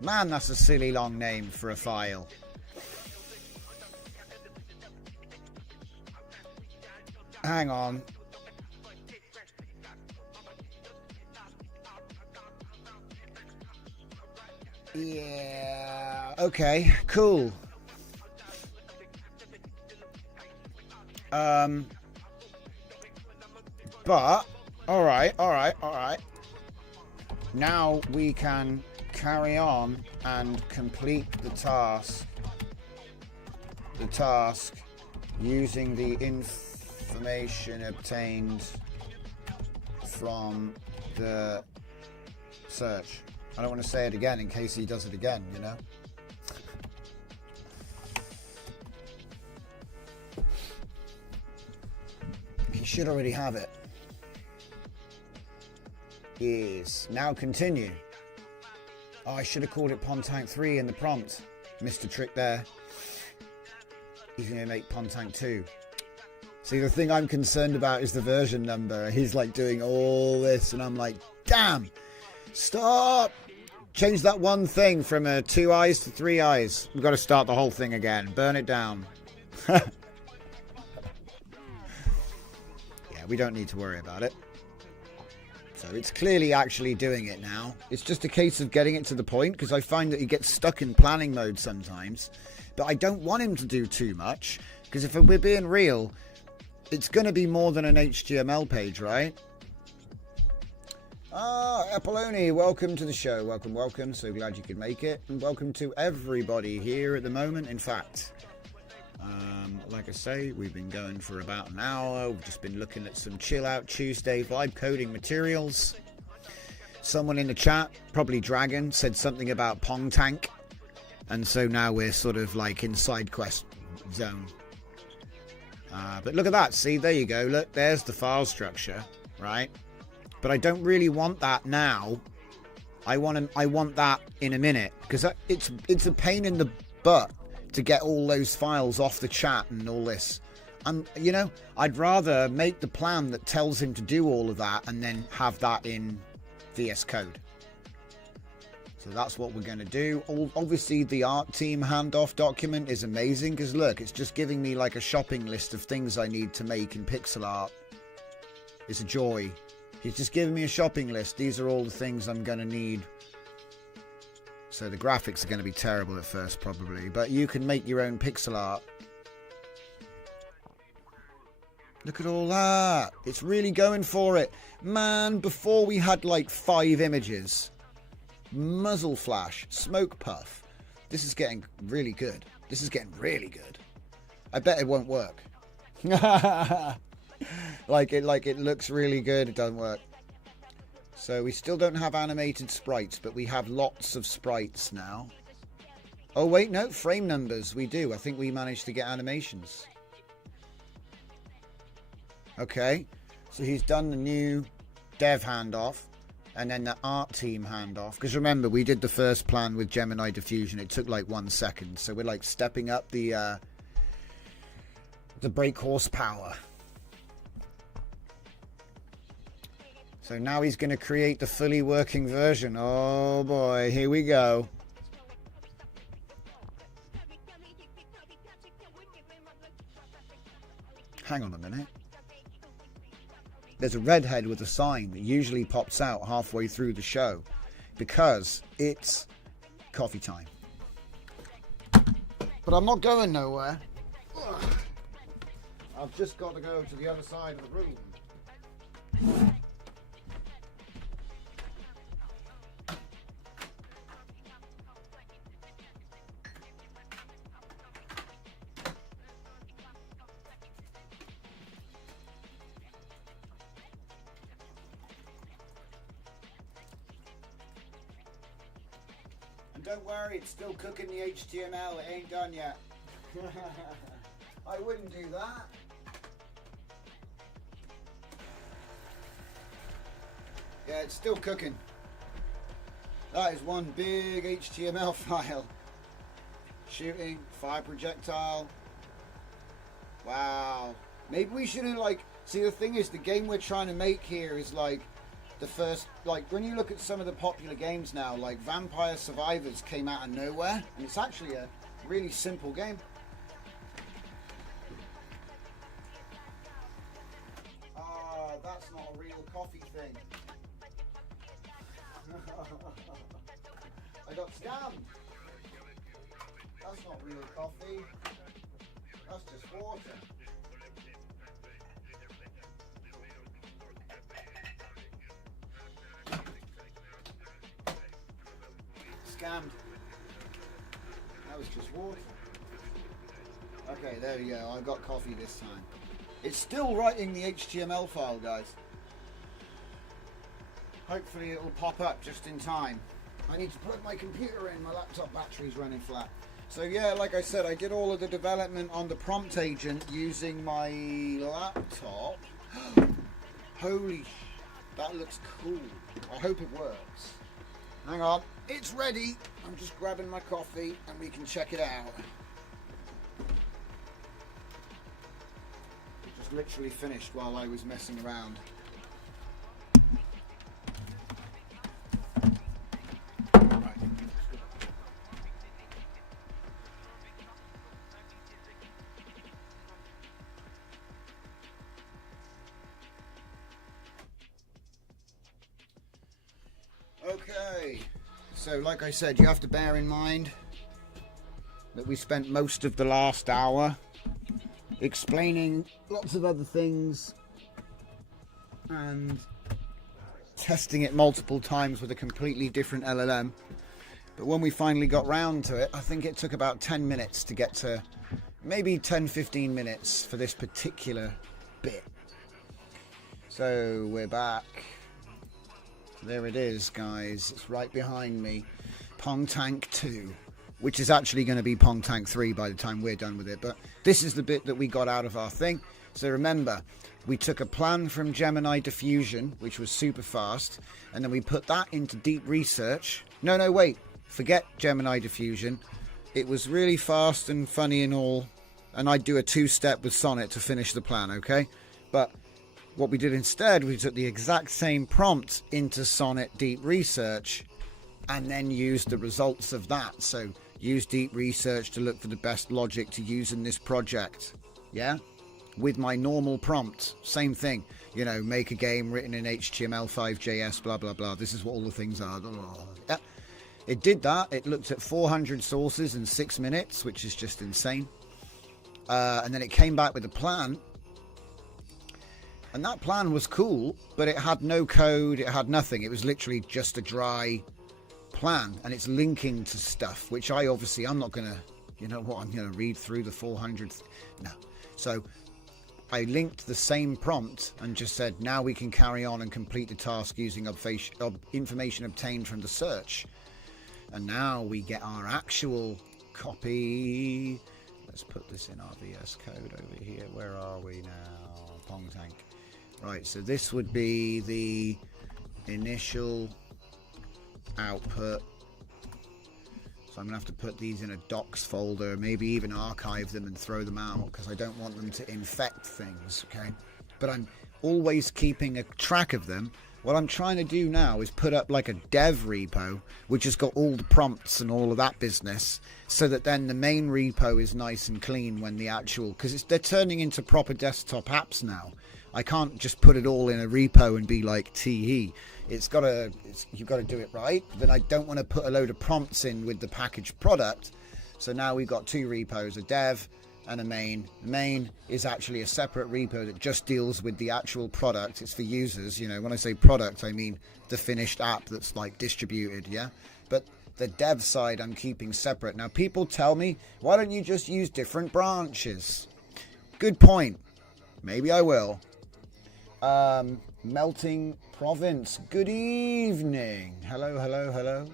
Man, that's a silly long name for a file. Hang on. Yeah. Okay, cool. But all right. Now we can carry on and complete the task using the information obtained from the search. I don't want to say it again in case he does it again, you know. He should already have it. Yes. Now continue. Oh, I should have called it Pong Tank 3 in the prompt. Missed a trick there. He's going to make Pong Tank 2. See, the thing I'm concerned about is the version number. He's like doing all this, and I'm like, damn! Stop! Change that one thing from 2 eyes to 3 eyes. We've got to start the whole thing again. Burn it down. Yeah, we don't need to worry about it. So it's clearly actually doing it now. It's just a case of getting it to the point, because I find that he gets stuck in planning mode sometimes. But I don't want him to do too much, because if we're being real, it's going to be more than an HTML page, right? Ah, Apolloni, welcome to the show. Welcome. So glad you could make it. And welcome to everybody here at the moment. In fact, like I say, we've been going for about an hour. We've just been looking at some Chill Out Tuesday vibe coding materials. Someone in the chat, probably Dragon, said something about Pong Tank. And so now we're sort of like in side quest zone. But look at that. See, there you go. Look, there's the file structure, right? But I don't really want that now. I want that in a minute, because it's a pain in the butt to get all those files off the chat and all this. And you know, I'd rather make the plan that tells him to do all of that and then have that in VS Code. So that's what we're going to do. Obviously, the art team handoff document is amazing, because look, it's just giving me like a shopping list of things I need to make in pixel art. It's a joy. He's just giving me a shopping list. These are all the things I'm going to need. So the graphics are going to be terrible at first, probably. But you can make your own pixel art. Look at all that. It's really going for it. Man, before we had like 5 images. Muzzle flash. Smoke puff. This is getting really good. This is getting really good. I bet it won't work. Like it looks really good. It doesn't work. So we still don't have animated sprites, but we have lots of sprites now. Oh wait, no, frame numbers we do. I think we managed to get animations. Okay, so he's done the new dev handoff and then the art team handoff. Because remember, we did the first plan with Gemini Diffusion. It took like 1 second. So we're like stepping up the brake horsepower. So now he's going to create the fully working version. Oh boy, here we go. Hang on a minute. There's a redhead with a sign that usually pops out halfway through the show because it's coffee time. But I'm not going nowhere. I've just got to go to the other side of the room. And don't worry, it's still cooking the HTML. It ain't done yet. I wouldn't do that. Yeah, it's still cooking. That is one big HTML file. Shooting, fire projectile. Wow. Maybe we should have see, the thing is, the game we're trying to make here is like the first, when you look at some of the popular games now, like Vampire Survivors came out of nowhere, and it's actually a really simple game. Ah, that's not a real coffee thing. I got scammed. That's not real coffee. That's just water. Scammed. That was just water. Okay, there we go. I got coffee this time. It's still writing the HTML file, guys. Hopefully it will pop up just in time. I need to plug my computer in. My laptop battery's running flat. So yeah, like I said, I did all of the development on the prompt agent using my laptop. Holy, that looks cool. I hope it works. Hang on, it's ready. I'm just grabbing my coffee and we can check it out. It just literally finished while I was messing around. Okay, so like I said, you have to bear in mind that we spent most of the last hour explaining lots of other things and testing it multiple times with a completely different LLM. But when we finally got round to it, I think it took about 10 minutes to get to, maybe 10-15 minutes for this particular bit. So we're back. There it is, guys. It's right behind me. Pong Tank 2, which is actually going to be Pong Tank 3 by the time we're done with it. But this is the bit that we got out of our thing. So remember, we took a plan from Gemini Diffusion, which was super fast, and then we put that into deep research. No, wait. Forget Gemini Diffusion. It was really fast and funny and all, and I'd do a 2-step with Sonnet to finish the plan, okay? But what we did instead, we took the exact same prompt into Sonnet Deep Research and then used the results of that. So use Deep Research to look for the best logic to use in this project. Yeah? With my normal prompt, same thing. You know, make a game written in HTML5 blah, blah, blah. This is what all the things are. Yeah. It did that. It looked at 400 sources in 6 minutes, which is just insane. And then it came back with a plan. And that plan was cool, but it had no code, it had nothing. It was literally just a dry plan, and it's linking to stuff, which I'm not going to, you know what, I'm going to read through the 400. No. So I linked the same prompt and just said, now we can carry on and complete the task using information obtained from the search. And now we get our actual copy. Let's put this in our VS Code over here. Where are we now? Pong tank. Right, so this would be the initial output. So I'm going to have to put these in a docs folder, maybe even archive them and throw them out because I don't want them to infect things, okay? But I'm always keeping a track of them. What I'm trying to do now is put up like a dev repo, which has got all the prompts and all of that business, so that then the main repo is nice and clean when the actual, because they're turning into proper desktop apps now. I can't just put it all in a repo and be like tee. You've got to do it right. Then I don't want to put a load of prompts in with the packaged product. So now we've got two repos, a dev and a main. The main is actually a separate repo that just deals with the actual product. It's for users. You know, when I say product, I mean the finished app that's like distributed. Yeah. But the dev side I'm keeping separate. Now people tell me, why don't you just use different branches? Good point. Maybe I will. Melting Province, good evening. Hello.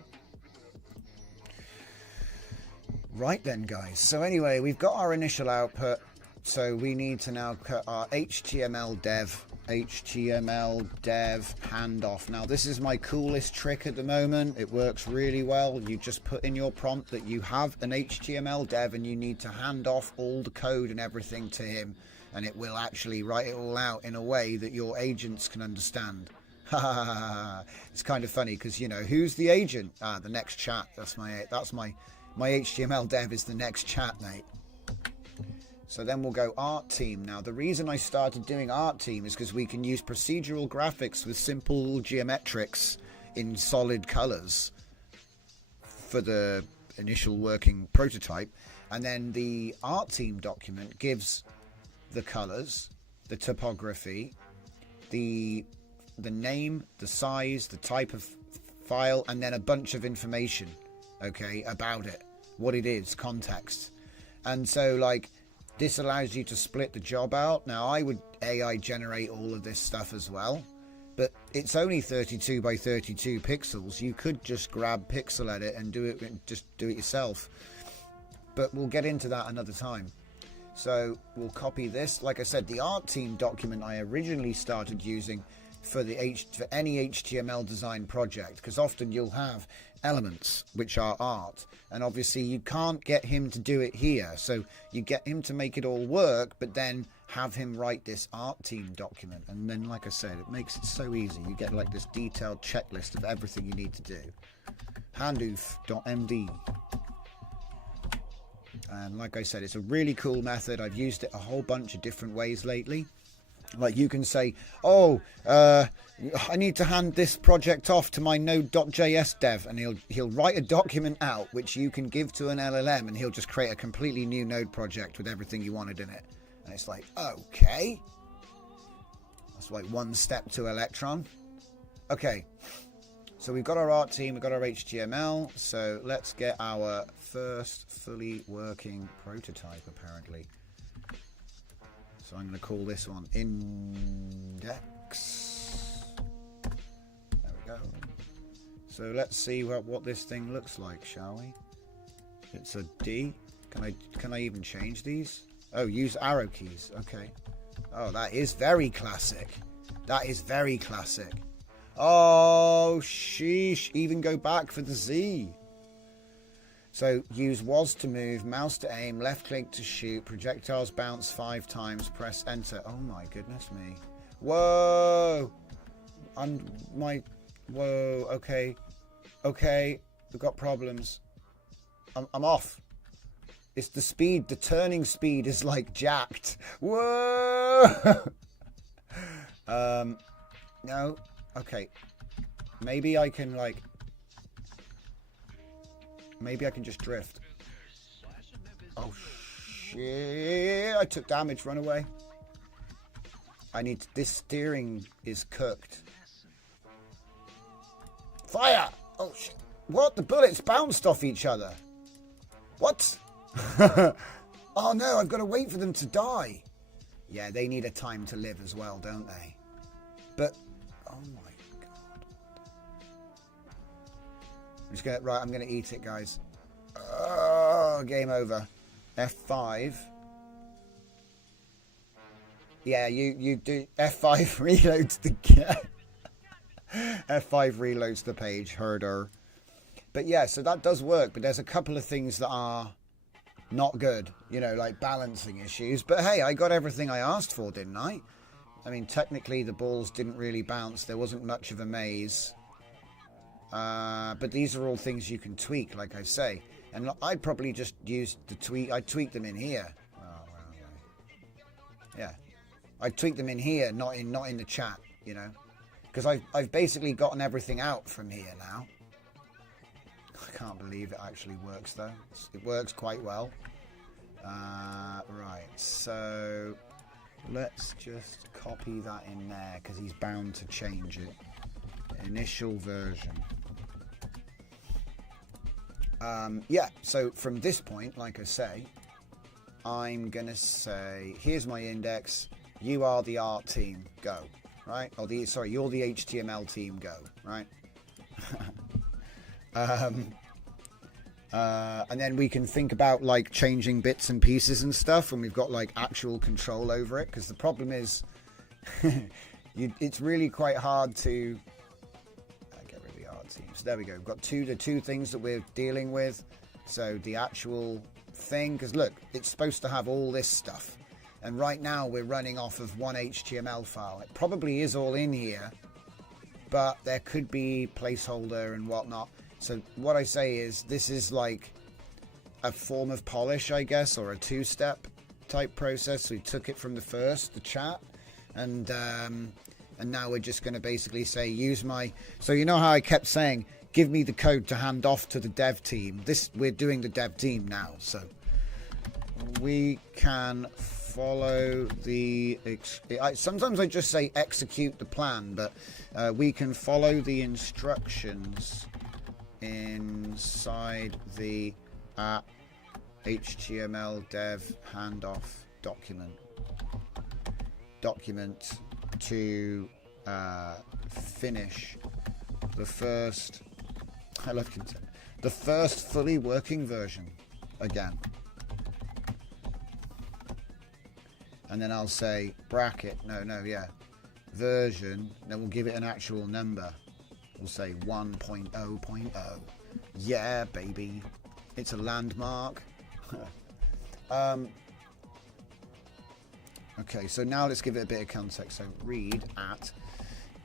Right then, guys. So anyway, we've got our initial output. So we need to now cut our HTML dev handoff. Now this is my coolest trick at the moment. It works really well. You just put in your prompt that you have an HTML dev and you need to hand off all the code and everything to him. And it will actually write it all out in a way that your agents can understand. It's kind of funny because, you know, who's the agent? The next chat. That's my HTML dev is the next chat, mate. So then we'll go art team. Now the reason I started doing art team is because we can use procedural graphics with simple geometrics in solid colors for the initial working prototype, and then the art team document gives the colors, the typography, the name, the size, the type of file, and then a bunch of information, okay, about it, what it is, context. And so like this allows you to split the job out. Now I would AI generate all of this stuff as well, but it's only 32 by 32 pixels. You could just grab pixel edit and just do it yourself, but we'll get into that another time. So we'll copy this. Like I said, the art team document I originally started using for any HTML design project, because often you'll have elements which are art, and obviously you can't get him to do it here. So you get him to make it all work, but then have him write this art team document. And then, like I said, it makes it so easy. You get like this detailed checklist of everything you need to do. handoof.md. And like I said, it's a really cool method. I've used it a whole bunch of different ways lately. Like you can say, oh, I need to hand this project off to my node.js dev, and he'll write a document out which you can give to an LLM, and he'll just create a completely new node project with everything you wanted in it. And it's like, okay, that's like one step to Electron. Okay, so we've got our art team, we've got our HTML, so let's get our first fully working prototype, apparently. So I'm going to call this one index. There we go. So let's see what this thing looks like, shall we? It's a D. Can I even change these? Oh, use arrow keys. Okay. Oh, that is very classic. That is very classic. Oh, sheesh. Even go back for the Z. So use WAS to move, mouse to aim, left click to shoot, projectiles bounce 5 times, press enter. Oh my goodness me. Whoa. Whoa, okay. Okay, we've got problems. I'm off. It's the speed, the turning speed is like jacked. Whoa. No, okay. Maybe I can like... Maybe I can just drift. Oh shit, I took damage, run away. This steering is cooked. Fire! Oh shit. What? The bullets bounced off each other. What? Oh no, I've got to wait for them to die. Yeah, they need a time to live as well, don't they? But, oh my I'm gonna eat it, guys. Oh, game over. F5. Yeah, you do. F5 reloads the F5 reloads the page. Herder. But yeah, so that does work. But there's a couple of things that are not good, you know, like balancing issues. But hey, I got everything I asked for, didn't I? I mean, technically the balls didn't really bounce. There wasn't much of a maze. But these are all things you can tweak, like I say. And I'd probably just use the tweak. I'd tweak them in here. Oh, well, yeah. I'd tweak them in here, not in the chat, you know. Because I've basically gotten everything out from here now. I can't believe it actually works, though. It works quite well. Right, so let's just copy that in there, because he's bound to change it. Initial version. Yeah, so from this point, like I say, I'm going to say, here's my index. You are the art team, go. Right? Or you're the HTML team, go. Right? And then we can think about like changing bits and pieces and stuff when we've got like actual control over it, because the problem is it's really quite hard to get rid of the art team. So there we go. We've got the two things that we're dealing with. So the actual thing, because look, it's supposed to have all this stuff, and right now we're running off of one HTML file. It probably is all in here, but there could be placeholder and whatnot. So what I say is this is like a form of polish, I guess, or a two-step type process. So we took it from the chat, and now we're just going to basically say use my. So you know how I kept saying, give me the code to hand off to the dev team. We're doing the dev team now, so we can follow the. Sometimes I just say execute the plan, but we can follow the instructions inside the HTML dev handoff document to finish the first. I love content. The first fully working version again. And then I'll say bracket. Yeah. Version. Then we'll give it an actual number. We'll say 1.0.0. Yeah, baby. It's a landmark. Okay, so now let's give it a bit of context. So read at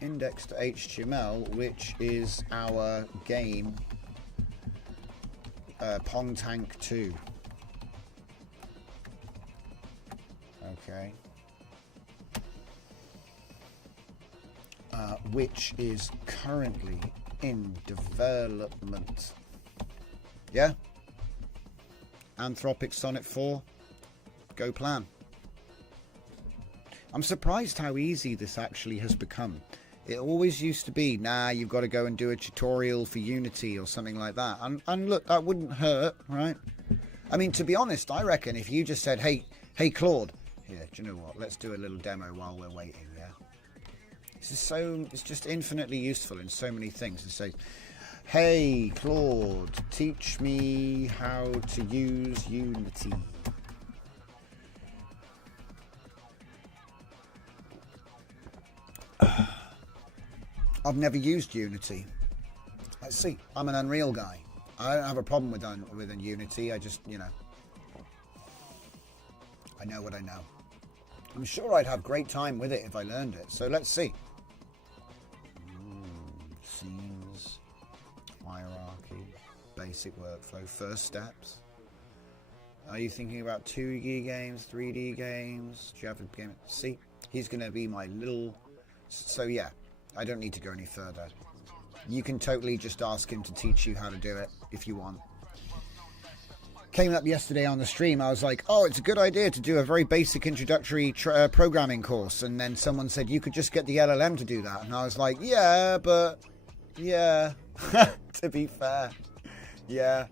index.html, which is our game Pong Tank 2. Okay. Which is currently in development. Yeah? Anthropic Sonnet 4. Go plan. I'm surprised how easy this actually has become. It always used to be, nah, you've got to go and do a tutorial for Unity or something like that. And look, that wouldn't hurt, right? I mean, to be honest, I reckon if you just said, hey Claude, here, do you know what? Let's do a little demo while we're waiting, yeah? It's just infinitely useful in so many things to say, hey Claude, teach me how to use Unity. I've never used Unity. Let's see, I'm an Unreal guy. I don't have a problem with Unity. I just, you know, I know what I know. I'm sure I'd have great time with it if I learned it. So let's see. Scenes, hierarchy, basic workflow, first steps. Are you thinking about 2D games, 3D games? Do you have a game? See, he's going to be my little. So yeah, I don't need to go any further. You can totally just ask him to teach you how to do it if you want. Came up yesterday on the stream, I was like, oh, it's a good idea to do a very basic introductory programming course. And then someone said, you could just get the LLM to do that. And I was like, yeah, but yeah, to be fair. Yeah.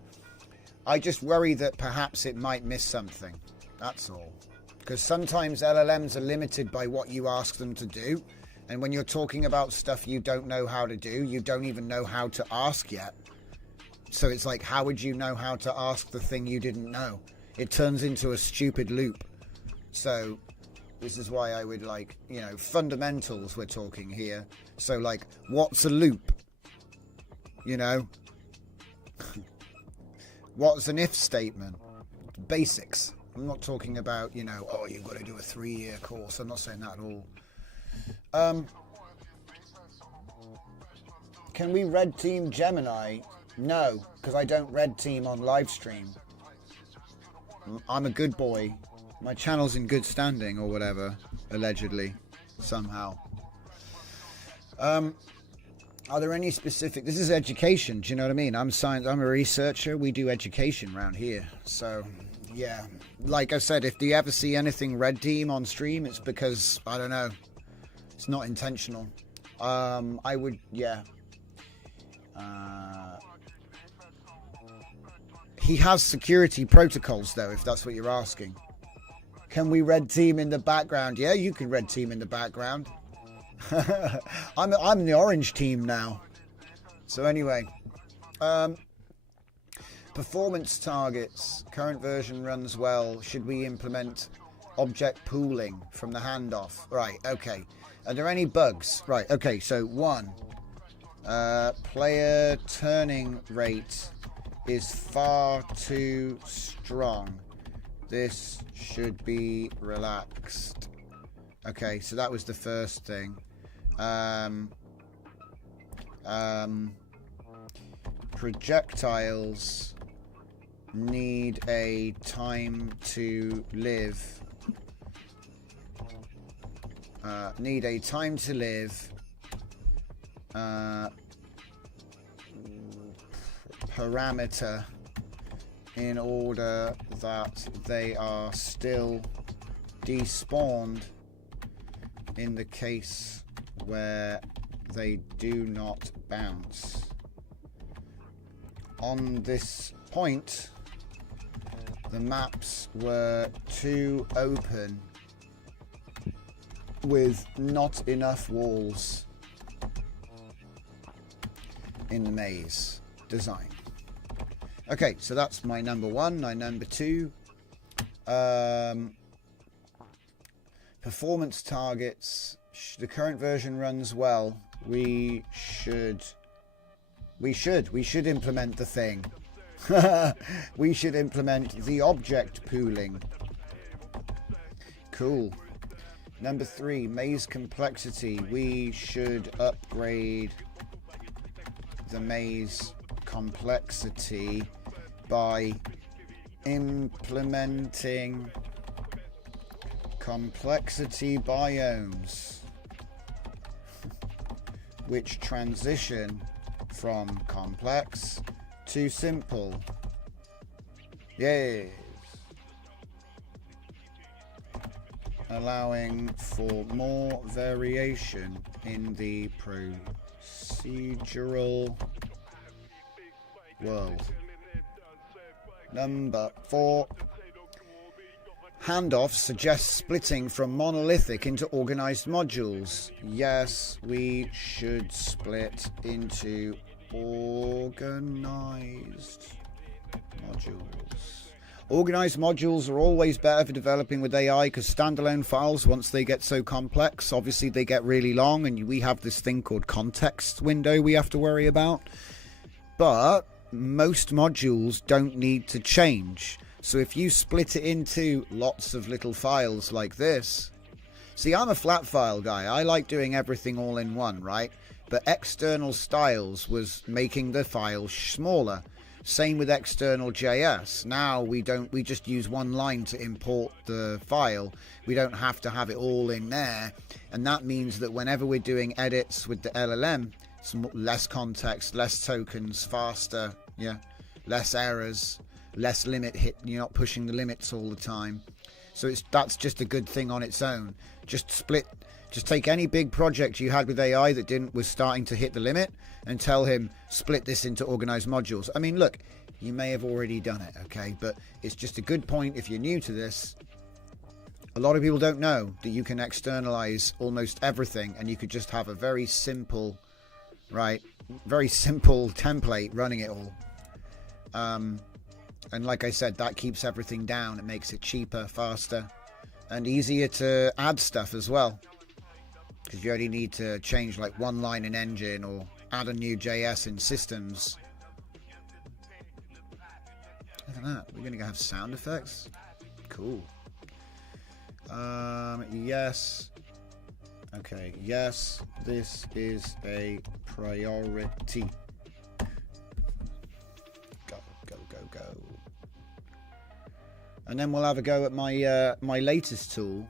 I just worry that perhaps it might miss something. That's all. Because sometimes LLMs are limited by what you ask them to do. And when you're talking about stuff you don't know how to do, you don't even know how to ask yet. So it's like, how would you know how to ask the thing you didn't know? it turns into a stupid loop. So this is why I would like, you know, fundamentals we're talking here. So like, what's a loop? You know? What's an if statement? Basics. I'm not talking about, you know, oh, you've got to do a 3-year course. I'm not saying that at all. Can we red team Gemini? No, because I don't red team on live stream. I'm a good boy. My channel's in good standing or whatever, allegedly, somehow. Are there any specific... This is education, do you know what I mean? I'm science. I'm a researcher. We do education around here. So, yeah. Like I said, if you ever see anything red team on stream, it's because, I don't know, it's not intentional. I would, yeah. He has security protocols, though, if that's what you're asking. Can we red team in the background? Yeah, you can red team in the background. I'm the orange team now. So anyway, performance targets. Current version runs well. Should we implement object pooling from the handoff? Right, okay. Are there any bugs? Right, okay, so 1. Player turning rate is far too strong. This should be relaxed. Okay, so that was the first thing. Projectiles need a time to live. Need a time to live. Parameter in order that they are still despawned in the case where they do not bounce. On this point, the maps were too open with not enough walls in the maze design. Okay, so that's my number 1. My number 2, performance targets. The current version runs well. We should implement the thing. We should implement the object pooling. Cool. Number 3, maze complexity. We should upgrade the maze complexity by implementing complexity biomes, which transition from complex to simple. Yes. Allowing for more variation in the procedural world. Number 4. Handoff suggests splitting from monolithic into organized modules. Yes, we should split into organized modules. Organized modules are always better for developing with AI because standalone files, once they get so complex, obviously they get really long, and we have this thing called context window we have to worry about. But most modules don't need to change. So if you split it into lots of little files like this... See, I'm a flat file guy. I like doing everything all in one, right? But external styles was making the file smaller. Same with external JS. Now we just use one line to import the file. We don't have to have it all in there. And that means that whenever we're doing edits with the LLM, it's less context, less tokens, faster, yeah, less errors, less limit hit. You're not pushing the limits all the time. So that's just a good thing on its own. Just take any big project you had with AI that was starting to hit the limit and tell him, split this into organized modules. I mean, look, you may have already done it, okay? But it's just a good point if you're new to this. A lot of people don't know that you can externalize almost everything, and you could just have a very simple, right, very simple template running it all. And like I said, that keeps everything down. It makes it cheaper, faster, and easier to add stuff as well. Because you only need to change like one line in engine or add a new JS in systems. Look at that. We're going to have sound effects. Cool. Yes. Okay. Yes, this is a priority. Go. And then we'll have a go at my my latest tool,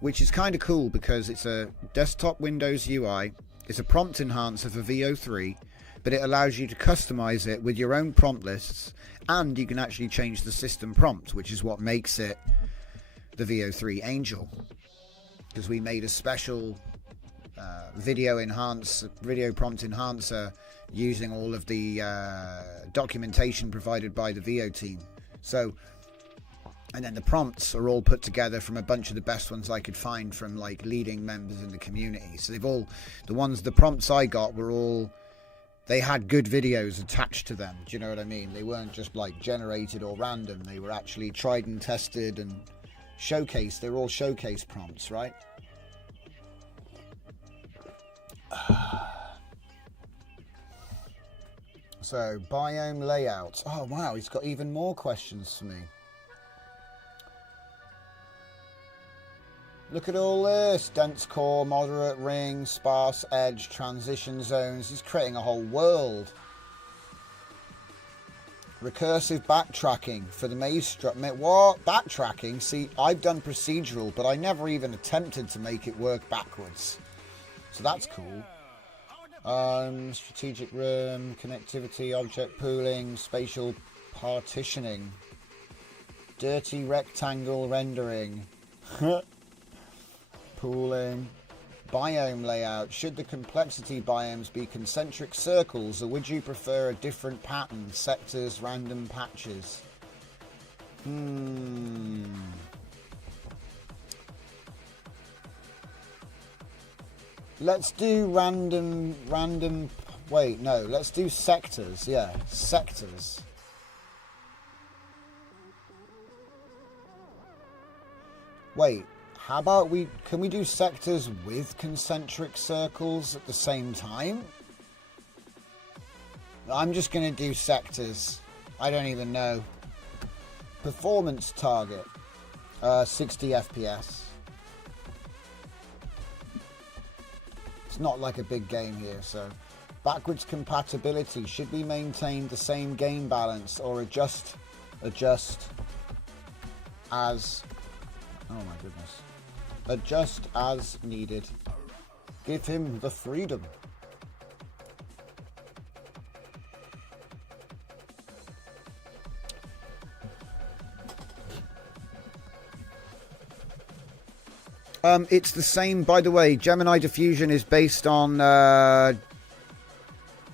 which is kind of cool because it's a desktop Windows UI. It's a prompt enhancer for VEO3, but it allows you to customize it with your own prompt lists, and you can actually change the system prompt, which is what makes it the VEO3 Angel. Because we made a special video prompt enhancer using all of the documentation provided by the VEO team. So, and then the prompts are all put together from a bunch of the best ones I could find from like leading members in the community. So they've all, the prompts I got were all, they had good videos attached to them. Do you know what I mean? They weren't just like generated or random. They were actually tried and tested and showcased. They're all showcase prompts, right? So, biome layout. Oh, wow, he's got even more questions for me. Look at all this. Dense core, moderate ring, sparse edge, transition zones. He's creating a whole world. Recursive backtracking for the maze structure. What? Backtracking? See, I've done procedural, but I never even attempted to make it work backwards. So that's cool. Strategic room, connectivity, object pooling, spatial partitioning, dirty rectangle rendering, pooling, biome layout. Should the complexity biomes be concentric circles, or would you prefer a different pattern, sectors, random patches? Let's do random, wait, no, let's do sectors, yeah, sectors. Wait, how about can we do sectors with concentric circles at the same time? I'm just going to do sectors. I don't even know. Performance target, 60 FPS. It's not like a big game here, so. Backwards compatibility. Should we maintain the same game balance or adjust as... Oh my goodness. Adjust as needed. Give him the freedom. It's the same, by the way. Gemini Diffusion is based on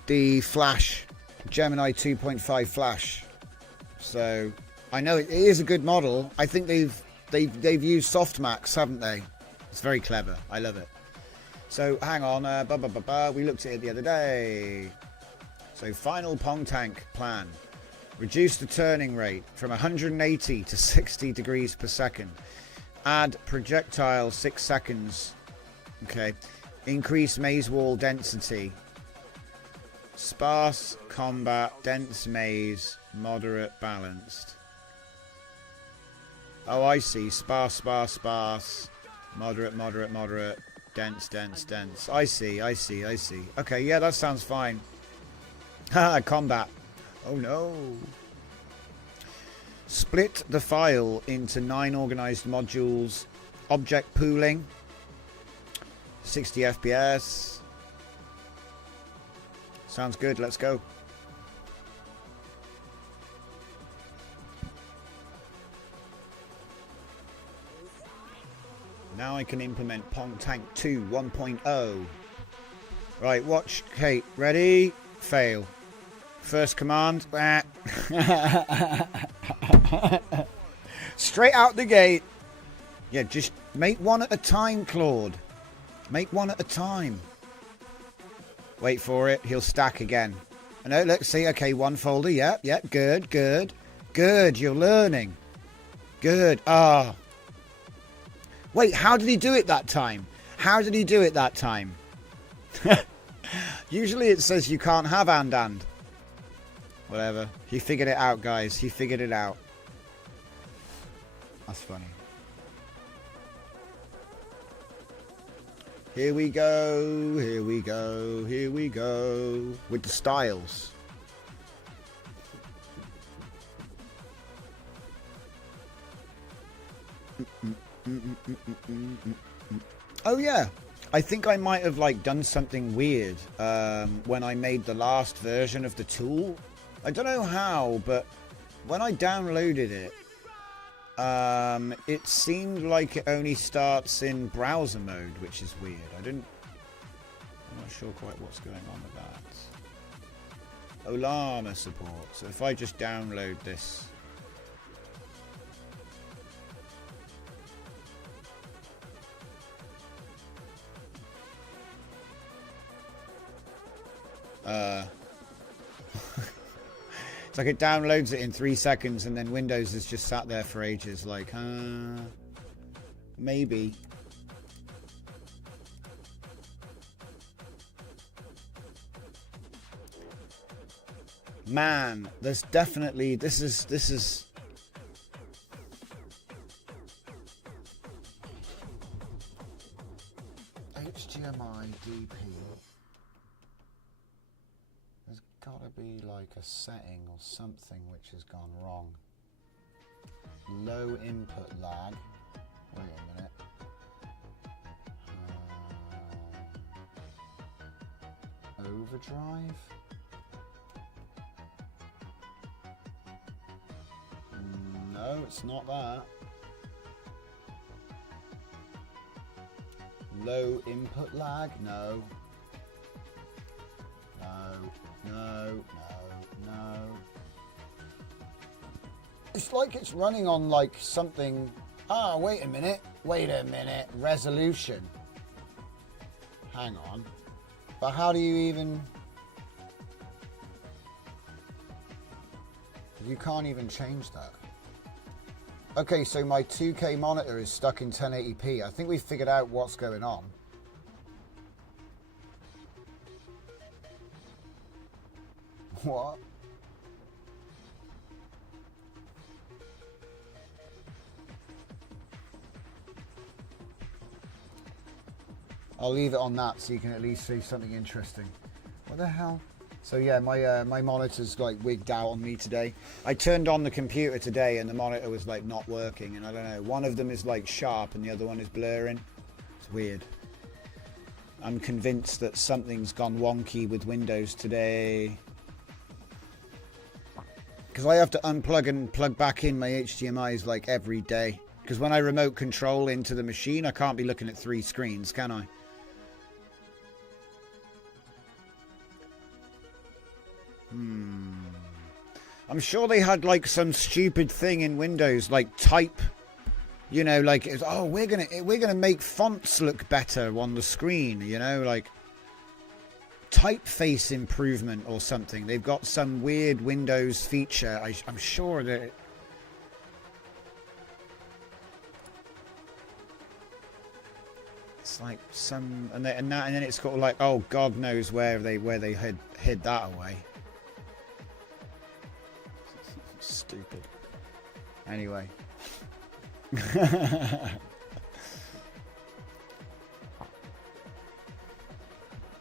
the Flash, Gemini 2.5 Flash. So I know it is a good model. I think they've used softmax, haven't they? It's very clever. I love it. So hang on, we looked at it the other day. So final Pong tank plan: reduce the turning rate from 180 to 60 degrees per second. Add projectile 6 seconds. Okay. Increase maze wall density. Sparse combat, dense maze, moderate balanced. Oh, I see. Sparse, moderate, dense. I see. Okay, yeah, that sounds fine. Haha, combat. Oh no. Split the file into 9 organized modules. Object pooling. 60 FPS. Sounds good. Let's go. Now I can implement Pong Tank 2 1.0. Right, watch. Okay, ready? Fail. First command. Straight out the gate. Yeah, just make one at a time, Claude. Make one at a time. Wait for it. He'll stack again. No, let's see. Okay, one folder. Yeah, good. Good, you're learning. Good. Ah. Wait, how did he do it that time? How did he do it that time? Usually it says you can't have and. Whatever. He figured it out, guys. He figured it out. That's funny. Here we go. Here we go. Here we go. With the styles. Oh yeah, I think I might have like done something weird when I made the last version of the tool. I don't know how, but when I downloaded it, it seemed like it only starts in browser mode, which is weird. I'm not sure quite what's going on with that. Olama support. So if I just download this. It's like it downloads it in 3 seconds and then Windows has just sat there for ages like, maybe. Man, there's definitely, this is HDMI DP. There's gotta be like a setting or something which has gone wrong. Low input lag. Wait a minute. Overdrive? No, it's not that. Low input lag? No. No. It's like it's running on like something. Ah, wait a minute. Resolution. Hang on. But how do you even... You can't even change that. Okay, so my 2K monitor is stuck in 1080p. I think we figured out what's going on. What? I'll leave it on that so you can at least see something interesting. What the hell? So yeah, my monitor's like wigged out on me today. I turned on the computer today and the monitor was like not working, and I don't know, one of them is like sharp and the other one is blurring. It's weird. I'm convinced that something's gone wonky with Windows today. Because I have to unplug and plug back in my HDMIs like every day. Because when I remote control into the machine, I can't be looking at 3 screens, can I? I'm sure they had like some stupid thing in Windows, like type, you know, like it's, oh, we're gonna make fonts look better on the screen, you know, like typeface improvement or something. They've got some weird Windows feature. I'm sure that it's like some, and then it's got like, oh, God knows where they hid that away. Stupid. Anyway.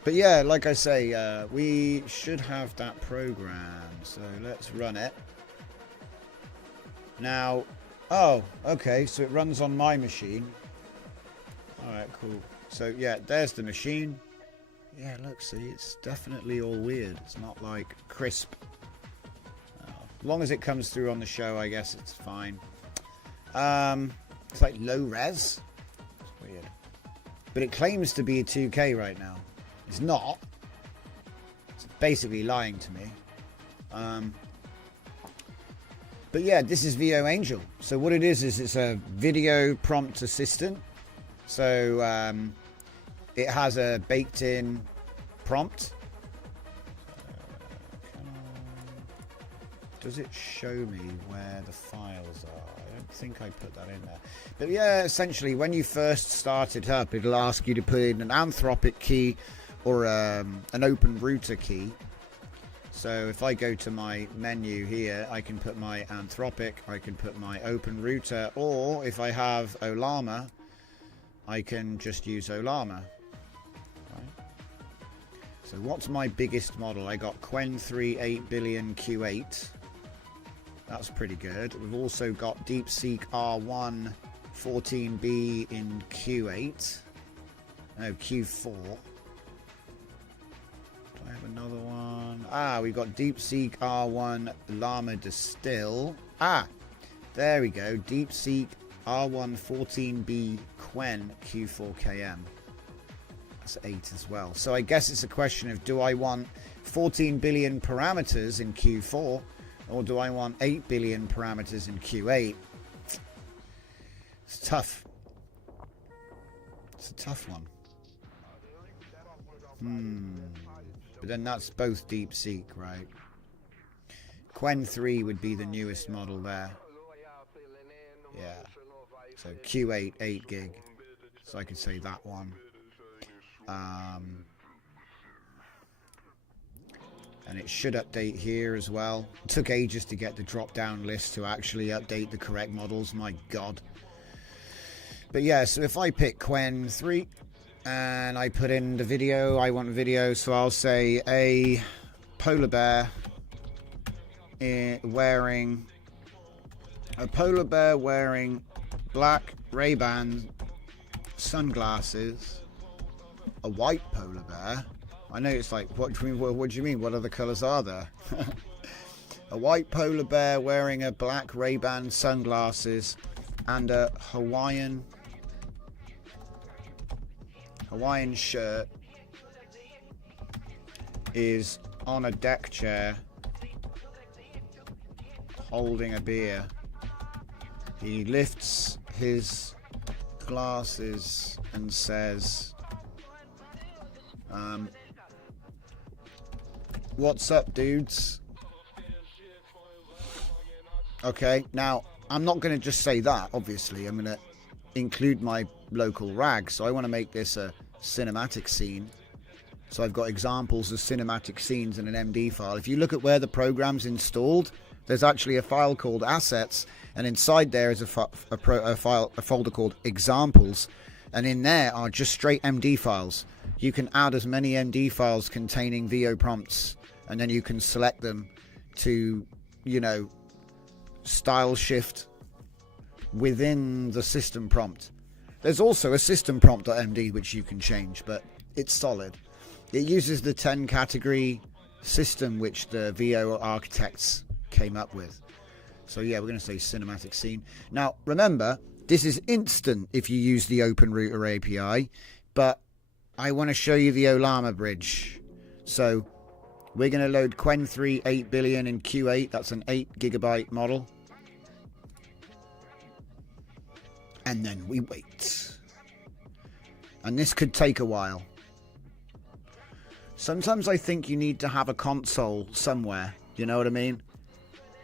But yeah, like I say, we should have that program. So let's run it. Now, oh, okay, so it runs on my machine. Alright, cool. So yeah, there's the machine. Yeah, look, see, it's definitely all weird. It's not like crisp. As long as it comes through on the show, I guess it's fine. It's like low res. It's weird. But it claims to be a 2K right now. It's not. It's basically lying to me. But yeah, this is VEO Angel. So what it is it's a video prompt assistant. So it has a baked in prompt. does it show me where the files are? I don't think I put that in there. But yeah, essentially, when you first start it up, it'll ask you to put in an Anthropic key or an Open Router key. So if I go to my menu here, I can put my Anthropic, I can put my Open Router, or if I have Olama, I can just use Olama. Right. So what's my biggest model? I got Quen 3 8 billion Q8. That's pretty good. We've also got DeepSeek R1 14B in Q8. No, Q4. I have another one. We got DeepSeek R1 Llama Distill. There we go. DeepSeek R1 14B Quen Q4KM. That's 8 as well. So I guess it's a question of, do I want 14 billion parameters in Q4 or do I want 8 billion parameters in Q8? It's tough. It's a tough one. But then that's both DeepSeek, right? Quen 3 would be the newest model there. Yeah. So Q8, 8 gig. So I could say that one. And it should update here as well. It took ages to get the drop-down list to actually update the correct models. My God. But yeah, so if I pick Quen 3... and I put in the video, I want video, so I'll say a polar bear wearing black Ray-Ban sunglasses, a white polar bear. I know it's like, what do you mean? What other colours are there? A white polar bear wearing a black Ray-Ban sunglasses and a Hawaiian shirt is on a deck chair holding a beer. He lifts his glasses and says, what's up, dudes? Okay, now I'm not going to just say that, obviously. I'm going to include my local rag, so I want to make this a cinematic scene. So I've got examples of cinematic scenes in an MD file. If you look at where the program's installed, there's actually a file called assets, and inside there is a folder called examples, and in there are just straight MD files. You can add as many MD files containing VEO prompts, and then you can select them to, you know, style shift within the system prompt. There's also a system prompt.md which you can change, but it's solid. It uses the 10 category system which the VEO architects came up with. So yeah, we're going to say cinematic scene. Now remember, this is instant if you use the Open Router API, but I want to show you the Olama bridge. So we're going to load Quen 3 8 billion in Q8. That's an 8 gigabyte model. And then we wait. And this could take a while. Sometimes I think you need to have a console somewhere. You know what I mean?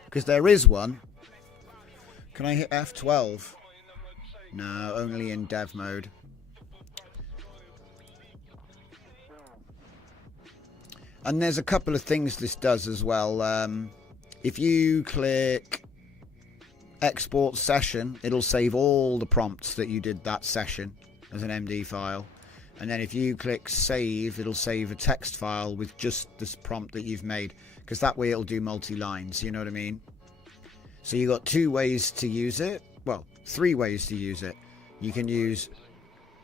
Because there is one. Can I hit F12? No, only in dev mode. And there's a couple of things this does as well. If you click export session, it'll save all the prompts that you did that session as an MD file. And then if you click save, it'll save a text file with just this prompt that you've made, because that way it'll do multi-lines, you know what I mean? So you got 2 ways to use it. Well, 3 ways to use it. You can use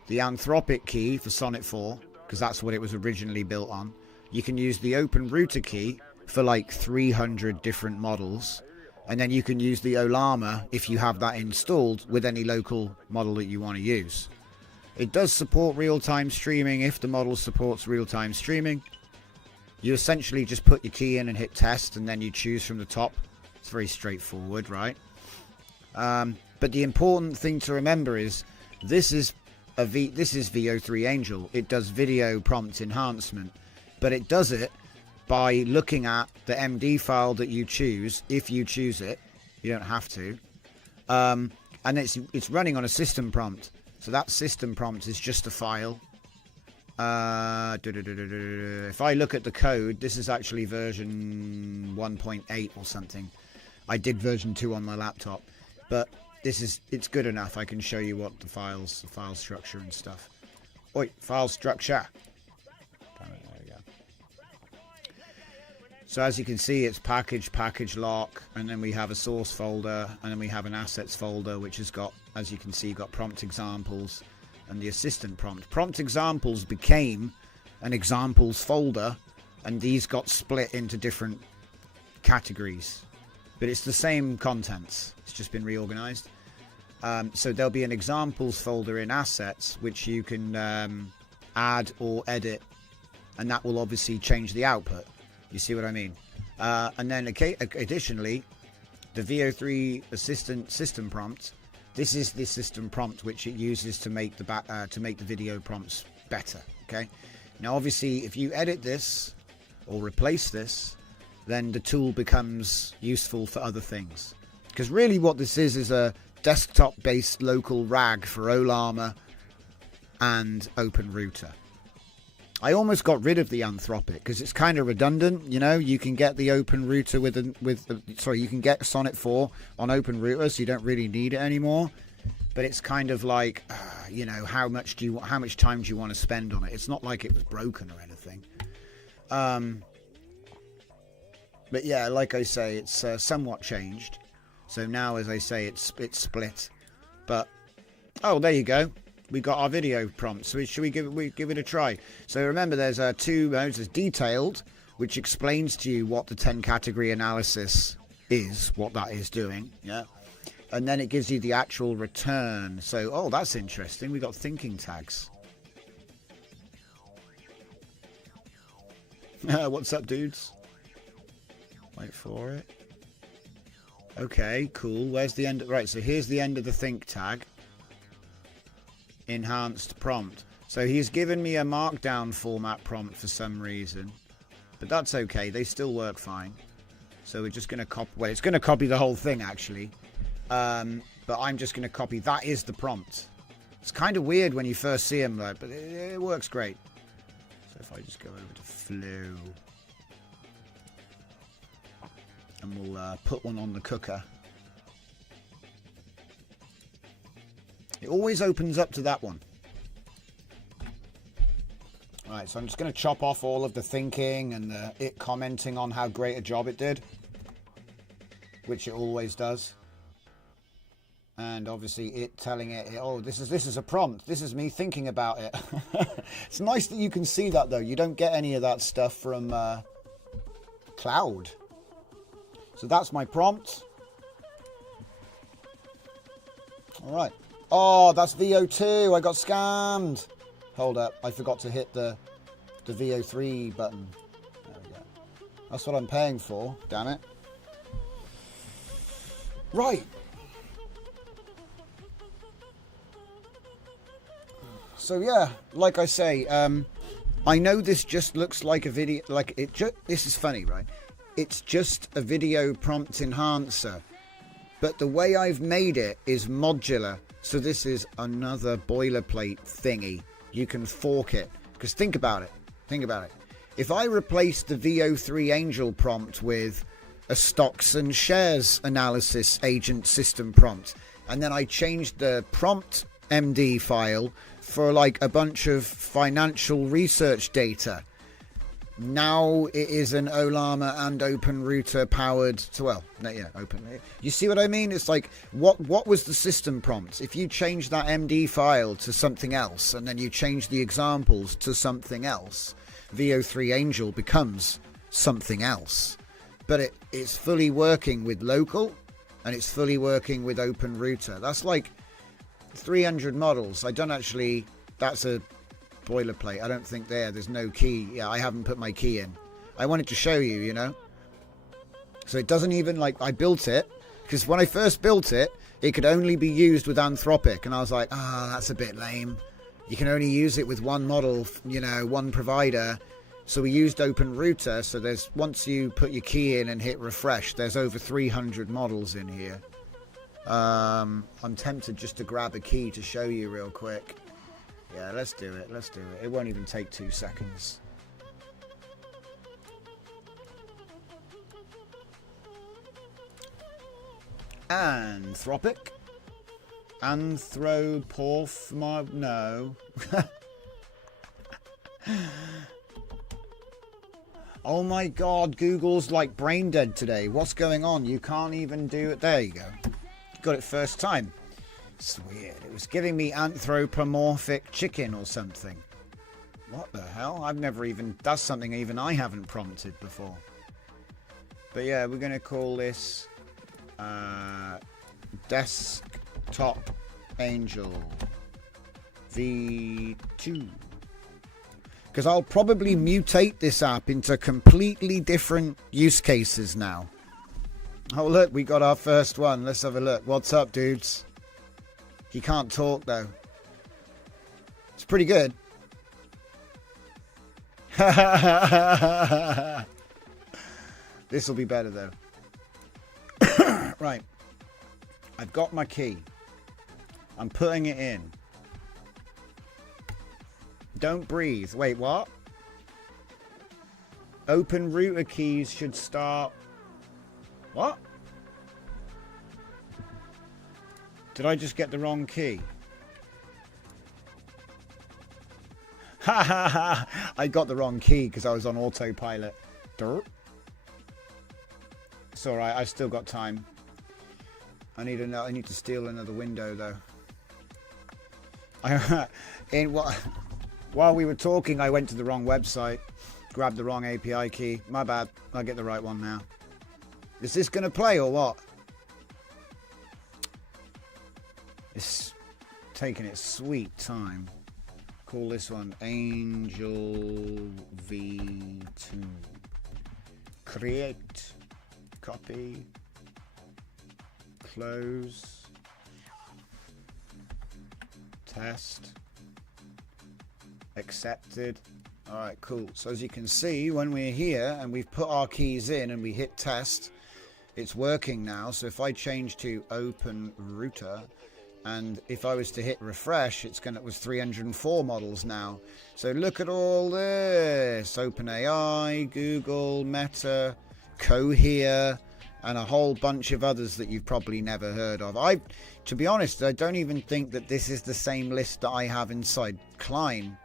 the Anthropic key for Sonnet 4, because that's what it was originally built on. You can use the Open Router key for like 300 different models. And then you can use the Olama if you have that installed with any local model that you want to use. It does support real-time streaming if the model supports real-time streaming. You essentially just put your key in and hit test, and then you choose from the top. It's very straightforward, right? But the important thing to remember is this is VEO3 Angel. It does video prompt enhancement, but it does it by looking at the MD file that you choose, if you choose it. You don't have to. And it's running on a system prompt. So that system prompt is just a file. If I look at the code, this is actually version 1.8 or something. I did version 2 on my laptop, but it's good enough. I can show you what the file structure and stuff. Oi, file structure. There we go. So as you can see, it's package lock, and then we have a source folder, and then we have an assets folder, which has got, as you can see, got prompt examples and the assistant prompt. Prompt examples became an examples folder, and these got split into different categories. But it's the same contents. It's just been reorganized. So there'll be an examples folder in assets, which you can add or edit, and that will obviously change the output. You see what I mean? And then additionally, the VEO3 assistant system prompt. This is the system prompt which it uses to make the video prompts better. Okay. Now, obviously, if you edit this or replace this, then the tool becomes useful for other things. Because really what this is a desktop-based local RAG for OLAMA and OpenRouter. I almost got rid of the Anthropic because it's kind of redundant. You know, you can get the OpenRouter you can get Sonnet 4 on OpenRouter, so you don't really need it anymore. But it's kind of like, you know, how much time do you want to spend on it? It's not like it was broken or anything. But yeah, like I say, it's somewhat changed. So now, as I say, it's split. But oh, there you go. We got our video prompt. So should we give it a try? So remember, there's two modes. There's detailed, which explains to you what the 10 category analysis is, what that is doing. Yeah. And then it gives you the actual return. So, oh, that's interesting. We got thinking tags. What's up, dudes? Wait for it. Okay, cool. Where's the end? Right, so here's the end of the think tag. Enhanced prompt. So he's given me a markdown format prompt for some reason. But that's okay. They still work fine. So we're just going to copy... Well, it's going to copy the whole thing, actually. But I'm just going to copy... That is the prompt. It's kind of weird when you first see him, though, but it works great. So if I just go over to Flow... And we'll put one on the cooker. It always opens up to that one. Alright, so I'm just going to chop off all of the thinking and it commenting on how great a job it did. Which it always does. And obviously it telling it, oh, this is a prompt. This is me thinking about it. It's nice that you can see that, though. You don't get any of that stuff from Cloud. So that's my prompt. All right. Oh, that's VEO2. I got scammed. Hold up. I forgot to hit the VEO3 button. There we go. That's what I'm paying for. Damn it. Right. So yeah, like I say, I know this just looks like a video. This is funny, right? It's just a video prompt enhancer, but the way I've made it is modular. So this is another boilerplate thingy. You can fork it. Because think about it. If I replace the VEO3 Angel prompt with a stocks and shares analysis agent system prompt, and then I changed the prompt MD file for like a bunch of financial research data, now it is an OLAMA and OpenRouter powered. So, well, yeah, open. You see what I mean? It's like, what was the system prompt? If you change that MD file to something else, and then you change the examples to something else, VEO3 Angel becomes something else. But it's fully working with local, and it's fully working with OpenRouter. That's like 300 models. I don't actually. That's a boilerplate. I don't think there's no key. Yeah, I haven't put my key in. I wanted to show you, you know. So it doesn't even, like, I built it because when I first built it, it could only be used with Anthropic, and I was like, that's a bit lame. You can only use it with one model, you know, one provider. So we used OpenRouter. So there's, once you put your key in and hit refresh, there's over 300 models in here. I'm tempted just to grab a key to show you real quick. Yeah, let's do it. Let's do it. It won't even take 2 seconds. Anthropic. Anthropomorph. No. Oh my god, Google's like brain dead today. What's going on? You can't even do it. There you go. You got it first time. It's weird. It was giving me anthropomorphic chicken or something. What the hell? I've never even... That's something even I haven't prompted before. But yeah, we're going to call this Desktop Angel V2. Because I'll probably mutate this app into completely different use cases now. Oh, look, we got our first one. Let's have a look. What's up, dudes? He can't talk, though. It's pretty good. This will be better, though. Right. I've got my key. I'm putting it in. Don't breathe. Wait, what? Open router keys should start... What? Did I just get the wrong key? Ha ha ha! I got the wrong key because I was on autopilot. Dirt. It's alright, I've still got time. I need to steal another window though. While we were talking, I went to the wrong website, grabbed the wrong API key. My bad. I'll get the right one now. Is this going to play or what? It's taking its sweet time. Call this one Angel V2. Create. Copy. Close. Test. Accepted. Alright, cool. So as you can see, when we're here and we've put our keys in and we hit test, it's working now. So if I change to open router and if I was to hit refresh, it was 304 models now. So look at all this. OpenAI, Google, Meta, Cohere, and a whole bunch of others that you've probably never heard of. To be honest, I don't even think that this is the same list that I have inside Klein.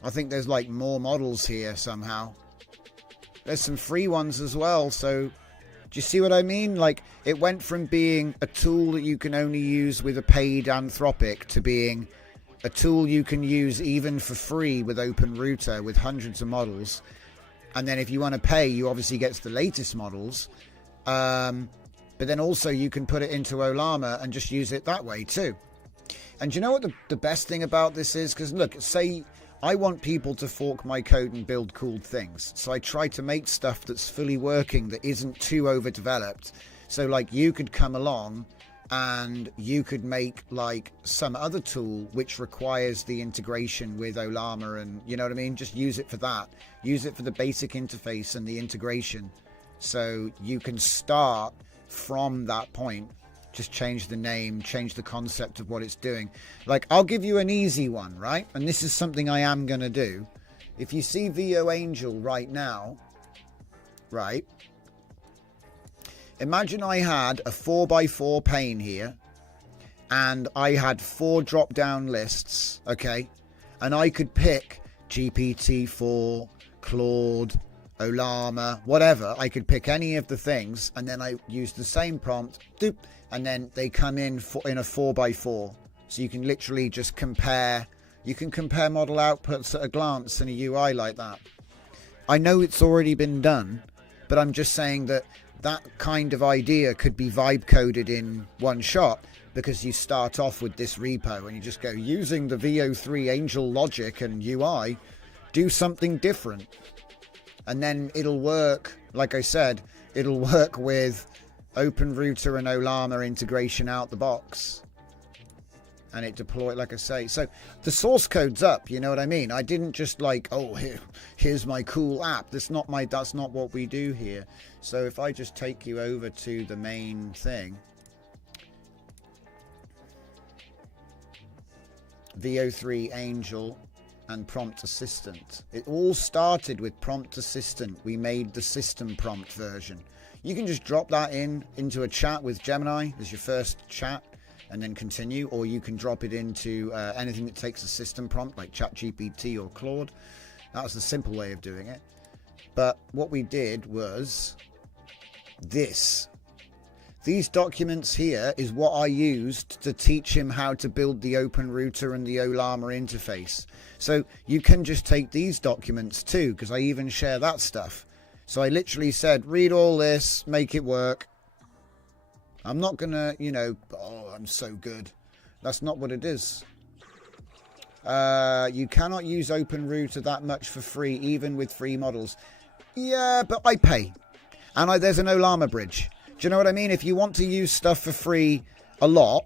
I think there's like more models here somehow. There's some free ones as well. So do you see what I mean? Like it went from being a tool that you can only use with a paid Anthropic to being a tool you can use even for free with OpenRouter with hundreds of models. And then if you want to pay, you obviously get the latest models. But then also you can put it into Olama and just use it that way too. And you know what the best thing about this is? Because look, say... I want people to fork my code and build cool things. So I try to make stuff that's fully working, that isn't too overdeveloped. So like you could come along and you could make like some other tool which requires the integration with Olama and you know what I mean? Just use it for that. Use it for the basic interface and the integration. So you can start from that point. Just change the name, change the concept of what it's doing. Like, I'll give you an easy one, right? And this is something I am going to do. If you see VEO Angel right now, right? Imagine I had a 4x4 pane here. And I had 4 drop-down lists, okay? And I could pick GPT-4, Claude, Olama, whatever. I could pick any of the things. And then I use the same prompt. Doop. And then they come in a 4x4. So you can literally just compare. You can compare model outputs at a glance in a UI like that. I know it's already been done, but I'm just saying that that kind of idea could be vibe coded in one shot because you start off with this repo and you just go using the VEO3 Angel logic and UI, do something different. And then it'll work, like I said, it'll work with OpenRouter and Olama integration out the box. and it deployed, like I say. So the source code's up, you know what I mean? I didn't just like, oh, here's my cool app. That's not what we do here. So if I just take you over to the main thing, VEO3 Angel and Prompt Assistant. It all started with Prompt Assistant. We made the system prompt version. You can just drop that into a chat with Gemini as your first chat and then continue, or you can drop it into anything that takes a system prompt like ChatGPT or Claude. That was the simple way of doing it. But what we did was this. These documents here is what I used to teach him how to build the Open Router and the Ollama interface. So you can just take these documents too, because I even share that stuff. So I literally said, read all this, make it work. I'm not going to, you know, oh, I'm so good. That's not what it is. You cannot use Open Router that much for free, even with free models. Yeah, but I pay. And there's an Ollama bridge. Do you know what I mean? If you want to use stuff for free a lot,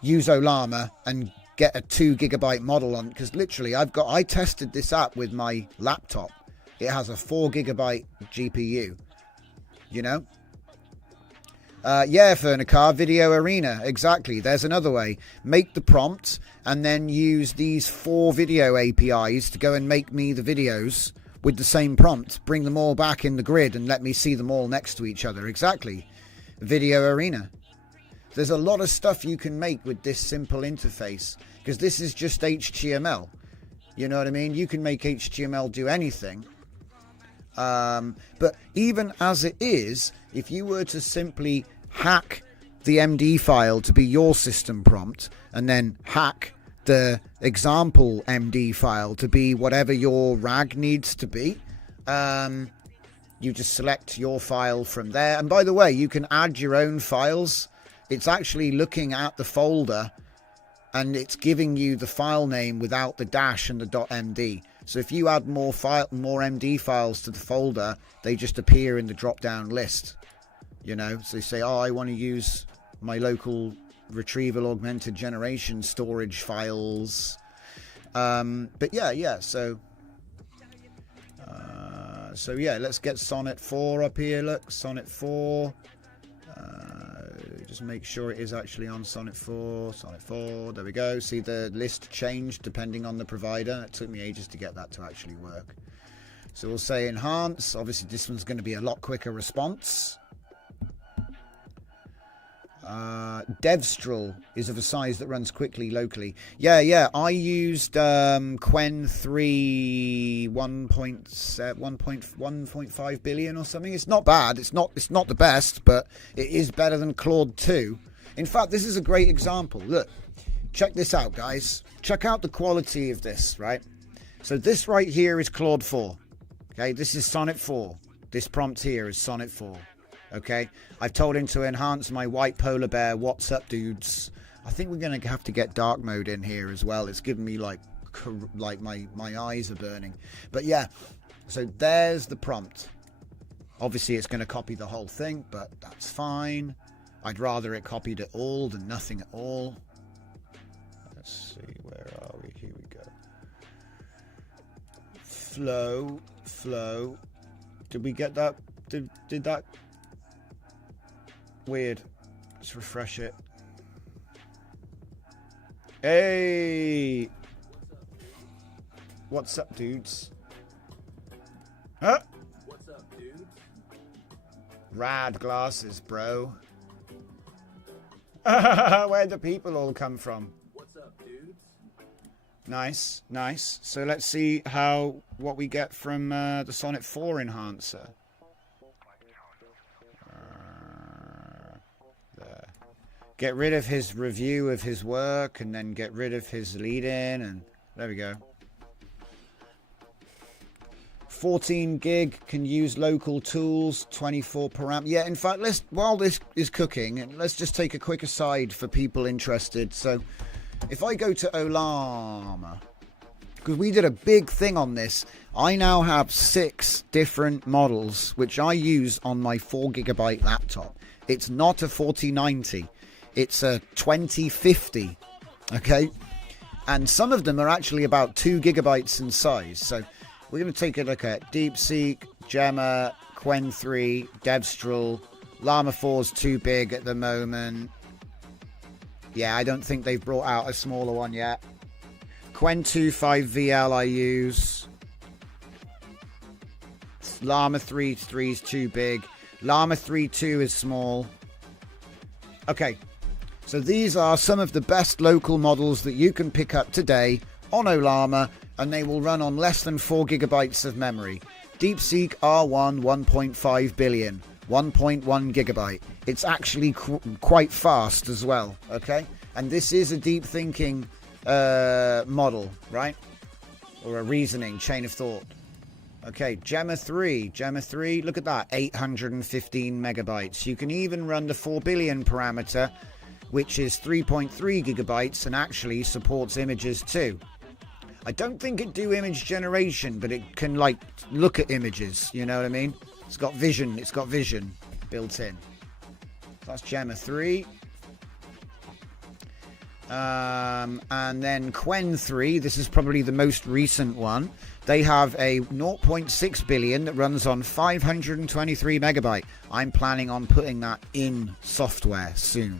use Ollama and get a 2 GB model on. Because literally, I tested this app with my laptop. It has a 4 GB GPU. You know? Yeah, Furnicar, Video Arena. Exactly. There's another way. Make the prompt and then use these 4 video APIs to go and make me the videos with the same prompt. Bring them all back in the grid and let me see them all next to each other. Exactly. Video Arena. There's a lot of stuff you can make with this simple interface, because this is just HTML. You know what I mean? You can make HTML do anything. But even as it is, if you were to simply hack the MD file to be your system prompt and then hack the example MD file to be whatever your RAG needs to be, you just select your file from there. And by the way, you can add your own files. It's actually looking at the folder and it's giving you the file name without the dash and the .md. So if you add more MD files to the folder, they just appear in the drop-down list. You know, so you say, oh, I want to use my local retrieval augmented generation storage files. But yeah, so yeah, let's get Sonnet 4 up here. Look, Sonnet 4. Just make sure it is actually on Sonnet 4. Sonnet 4, there we go. See, the list changed depending on the provider. It took me ages to get that to actually work. So we'll say enhance. Obviously, this one's going to be a lot quicker response. Devstrel is of a size that runs quickly locally. Yeah, I used Quen 3 1.5 billion or something. It's not bad. It's not the best, but it is better than Claude 2. In fact, this is a great example. Look, check this out, guys. Check out the quality of this, right? So this right here is Claude 4. Okay, this is Sonnet 4. This prompt here is Sonnet 4. Okay, I've told him to enhance my white polar bear. What's up, dudes? I think we're going to have to get dark mode in here as well. It's giving me like my eyes are burning. But yeah, so there's the prompt. Obviously, it's going to copy the whole thing, but that's fine. I'd rather it copied it all than nothing at all. Let's see, where are we? Here we go. Flow. Did we get that? Did that? Weird. Let's refresh it. Hey! What's up, dudes? Huh? What's up, dudes? Rad glasses, bro. Where'd the people all come from? What's up, dudes? Nice. So let's see what we get from the Sonnet 4 enhancer. There. Get rid of his review of his work and then get rid of his lead-in, and there we go. 14 gig, can use local tools, 24 param. Yeah, in fact, while this is cooking, let's just take a quick aside for people interested. So if I go to Ollama, because we did a big thing on this, I now have 6 different models which I use on my 4 GB laptop. It's not a 4090, it's a 2050. Okay, and some of them are actually about 2 gigabytes in size. So we're going to take a look at DeepSeek, Gemma, Qwen 3, Devstral. Llama 4's too big at the moment. Yeah, I don't think they've brought out a smaller one yet. Qwen 2 5VL I use. Llama 3 is too big. Llama 3.2 is small. Okay, so these are some of the best local models that you can pick up today on Ollama, and they will run on less than 4 gigabytes of memory. DeepSeek R1 1.5 billion, 1.1 gigabyte. It's actually quite fast as well, okay? And this is a deep thinking model, right? Or a reasoning chain of thought. Okay, Gemma 3, look at that, 815 megabytes. You can even run the 4 billion parameter, which is 3.3 gigabytes and actually supports images too. I don't think it do image generation, but it can like look at images, you know what I mean? It's got vision built in. That's Gemma 3. And then Qwen 3, this is probably the most recent one. They have a 0.6 billion that runs on 523 megabyte. I'm planning on putting that in software soon.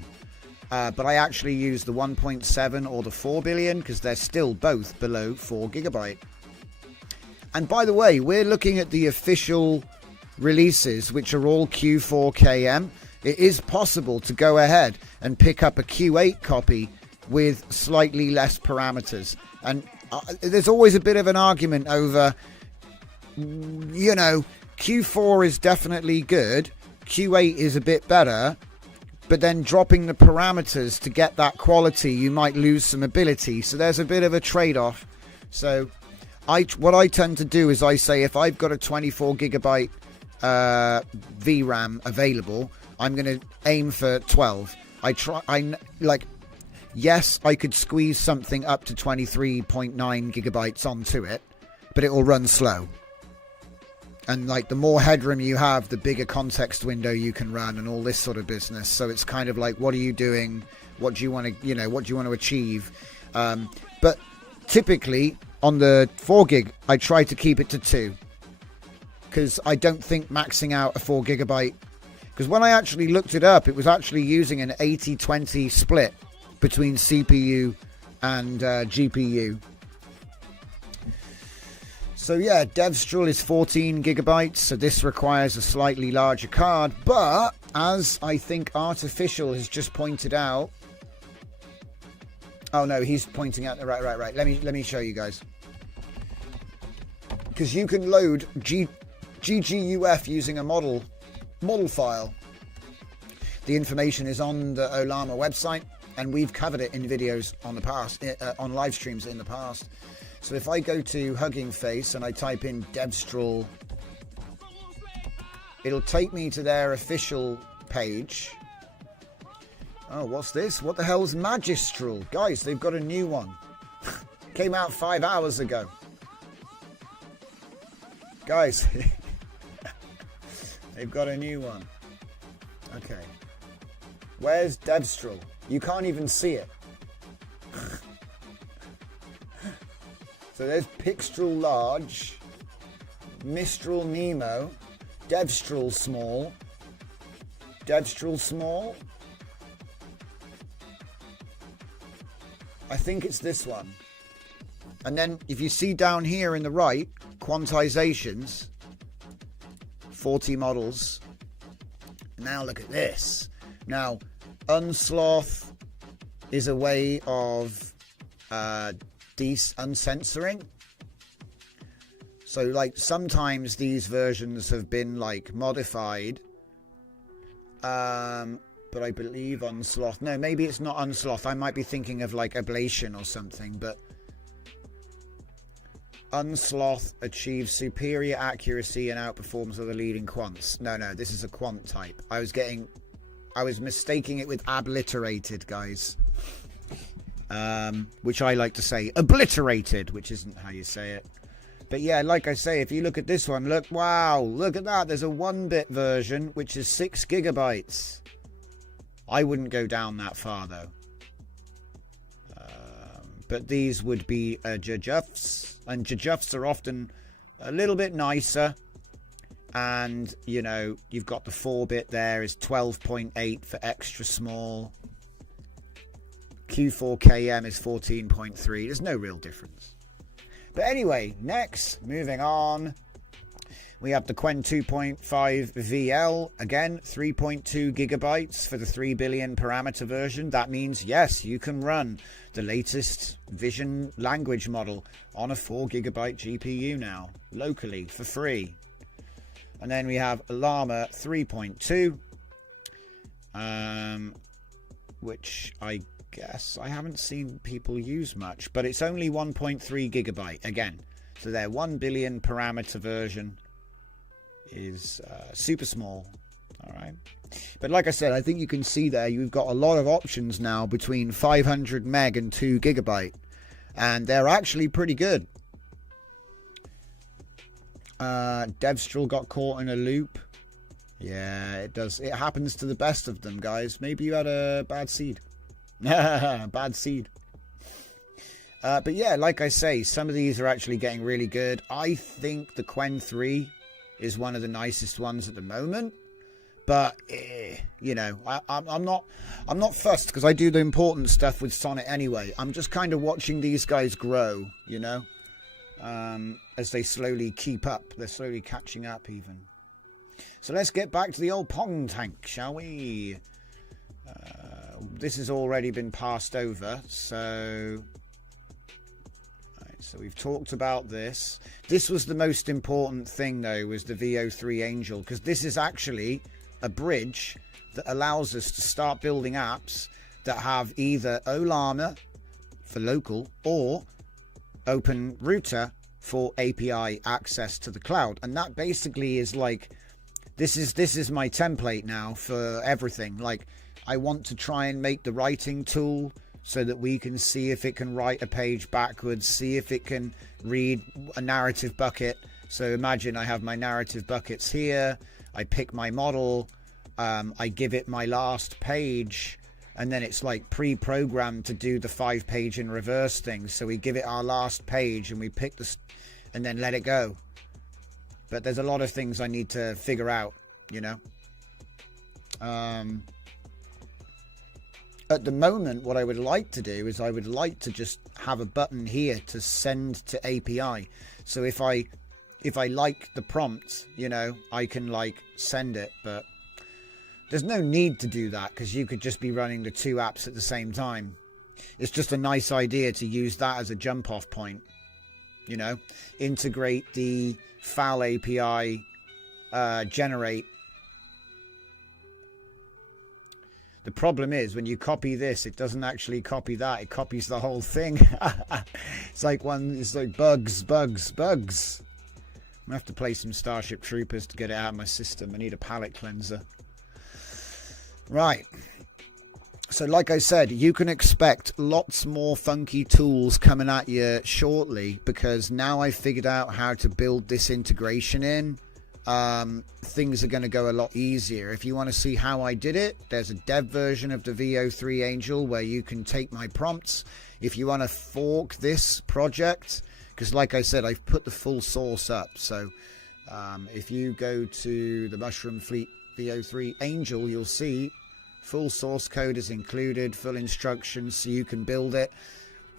But I actually use the 1.7 or the 4 billion because they're still both below 4 gigabyte. And by the way, we're looking at the official releases, which are all Q4KM. It is possible to go ahead and pick up a Q8 copy with slightly less parameters. And there's always a bit of an argument over, you know, Q4 is definitely good, Q8 is a bit better, but then dropping the parameters to get that quality, you might lose some ability. So there's a bit of a trade-off. So what I tend to do is I say if I've got a 24 gigabyte VRAM available, I'm going to aim for 12. Yes, I could squeeze something up to 23.9 gigabytes onto it, but it will run slow. And like the more headroom you have, the bigger context window you can run and all this sort of business. So it's kind of like, what are you doing? What do you want to, what do you want to achieve? But typically on the 4 gig, I try to keep it to 2 because I don't think maxing out a 4 gigabyte. Because when I actually looked it up, it was actually using an 80-20 split between CPU and GPU. So yeah, Devstral is 14 gigabytes, so this requires a slightly larger card. But as I think Artificial has just pointed out, oh no, he's pointing out the right. Let me show you guys, because you can load GGUF using a model file. The information is on the Ollama website, and we've covered it in videos on the past, on live streams in the past. So if I go to Hugging Face and I type in Devstral, it'll take me to their official page. Oh, what's this? What the hell's Magistral? Guys, they've got a new one. Came out 5 hours ago. Guys, they've got a new one. Okay. Where's Devstral? You can't even see it. So there's Pixtral Large, Mistral Nemo, Devstral Small, Devstral Small. I think it's this one. And then if you see down here in the right, quantizations, 40 models. Now look at this. Now, unsloth is a way of uncensoring. So like sometimes these versions have been like modified, but I believe unsloth, no, maybe it's not unsloth, I might be thinking of like ablation or something, but unsloth achieves superior accuracy and outperforms other leading quants. No, this is a quant type. I was mistaking it with obliterated, guys. Which I like to say obliterated, which isn't how you say it. But yeah, like I say, if you look at this one, look, wow, look at that. There's a 1-bit version, which is 6 gigabytes. I wouldn't go down that far, though. but these would be Jajufs, and Jajufs are often a little bit nicer. And, you know, you've got the 4-bit there is 12.8 for extra small. Q4KM is 14.3. There's no real difference. But anyway, next, moving on, we have the Qwen 2.5 VL. Again, 3.2 gigabytes for the 3 billion parameter version. That means, yes, you can run the latest vision language model on a 4 gigabyte GPU now, locally, for free. And then we have Llama 3.2, which I guess I haven't seen people use much, but it's only 1.3 gigabyte again. So their 1 billion parameter version is super small. All right. But like I said, I think you can see there you've got a lot of options now between 500 meg and 2 gigabyte. And they're actually pretty good. Devstrel got caught in a loop. Yeah, it does. It happens to the best of them, guys. Maybe you had a bad seed. Bad seed. But yeah, like I say, some of these are actually getting really good. I think the Qwen 3 is one of the nicest ones at the moment. But you know, I'm not fussed because I do the important stuff with Sonnet anyway. I'm just kind of watching these guys grow, you know. As they slowly keep up. They're slowly catching up even. So let's get back to the old Pong tank, shall we? This has already been passed over. So we've talked about this. This was the most important thing though, was the VEO3 Angel, because this is actually a bridge that allows us to start building apps that have either OLAMA for local or Open Router for API access to the cloud. And that basically is like, this is my template now for everything. Like, I want to try and make the writing tool so that we can see if it can write a page backwards, see if it can read a narrative bucket. So imagine I have my narrative buckets here, I pick my model, I give it my last page, and then it's like pre-programmed to do the 5-page in reverse thing. So we give it our last page and we pick this and then let it go. But there's a lot of things I need to figure out, you know. At the moment, what I would like to do is I would like to just have a button here to send to API. So if I like the prompt, you know, I can like send it, but there's no need to do that because you could just be running the 2 apps at the same time. It's just a nice idea to use that as a jump off point, you know, integrate the FAL API, generate. The problem is when you copy this, it doesn't actually copy that. It copies the whole thing. It's like bugs. I'm gonna have to play some Starship Troopers to get it out of my system. I need a palette cleanser. Right. So like I said, you can expect lots more funky tools coming at you shortly, because now I've figured out how to build this integration in. Things are going to go a lot easier. If you want to see how I did it, there's a dev version of the VEO3 Angel where you can take my prompts. If you want to fork this project, because like I said, I've put the full source up. So if you go to the Mushroom Fleet VEO3 Angel, you'll see full source code is included, full instructions, so you can build it.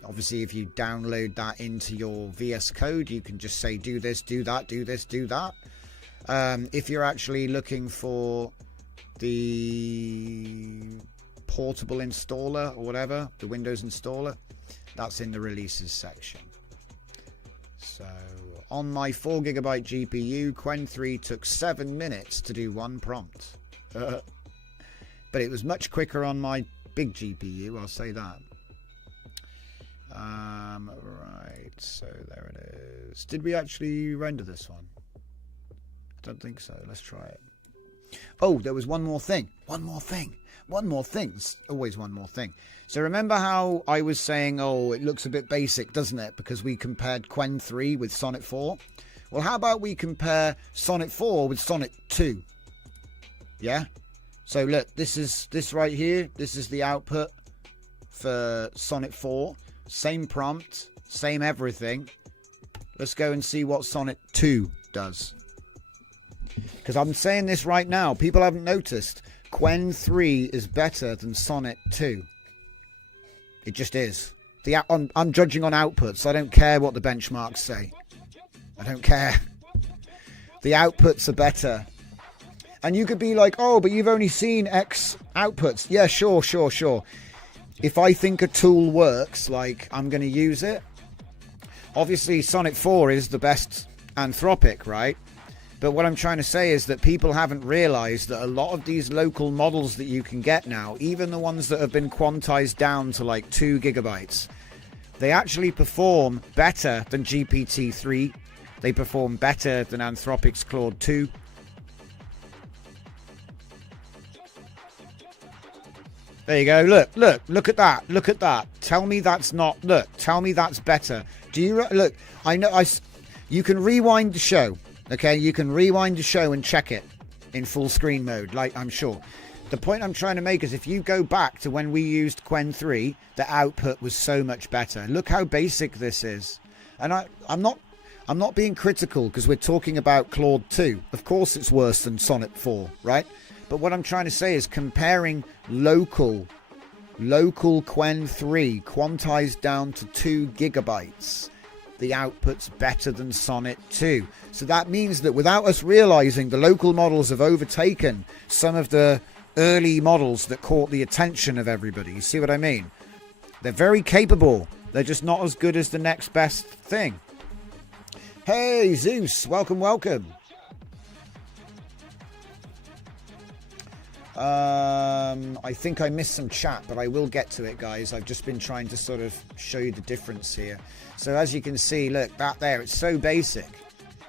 Obviously, if you download that into your VS Code, you can just say do this, do that, do this, do that. If you're actually looking for the portable installer or whatever, the Windows installer, that's in the releases section. So on my 4 gigabyte GPU, Qwen 3 took 7 minutes to do 1 prompt. But it was much quicker on my big GPU, I'll say that. Right, so there it is. Did we actually render this one? I don't think so. Let's try it. Oh, there was one more thing. One more thing. There's always one more thing. So remember how I was saying, oh, it looks a bit basic, doesn't it? Because we compared Qwen 3 with Sonnet 4. Well, how about we compare Sonnet 4 with Sonnet 2? Yeah? So look, this right here. This is the output for Sonnet 4. same prompt, same everything. Let's go and see what Sonnet 2 does. Because I'm saying this right now, people haven't noticed. Quen 3 is better than Sonnet 2. It just is. I'm judging on outputs. I don't care what the benchmarks say. I don't care. The outputs are better. And you could be like, oh, but you've only seen X outputs. Yeah, sure. If I think a tool works, like, I'm going to use it. Obviously, Sonnet 4 is the best Anthropic, right? But what I'm trying to say is that people haven't realized that a lot of these local models that you can get now, even the ones that have been quantized down to like 2 gigabytes, they actually perform better than GPT-3. They perform better than Anthropic's Claude 2. There you go. Look at that. Tell me that's not, tell me that's better. Do you, look, I know, you can rewind the show, okay? You can rewind the show and check it in full screen mode, like, I'm sure. The point I'm trying to make is if you go back to when we used Quen 3, the output was so much better. Look how basic this is. And I'm not being critical because we're talking about Claude 2. Of course it's worse than Sonnet 4, right? But what I'm trying to say is comparing local Quen 3 quantized down to 2 gigabytes, the output's better than Sonnet 2. So that means that without us realizing, the local models have overtaken some of the early models that caught the attention of everybody. You see what I mean? They're very capable. They're just not as good as the next best thing. Hey, Zeus, welcome. I think I missed some chat, but I will get to it, guys. I've just been trying to sort of show you the difference here. So as you can see, look, that there, it's so basic.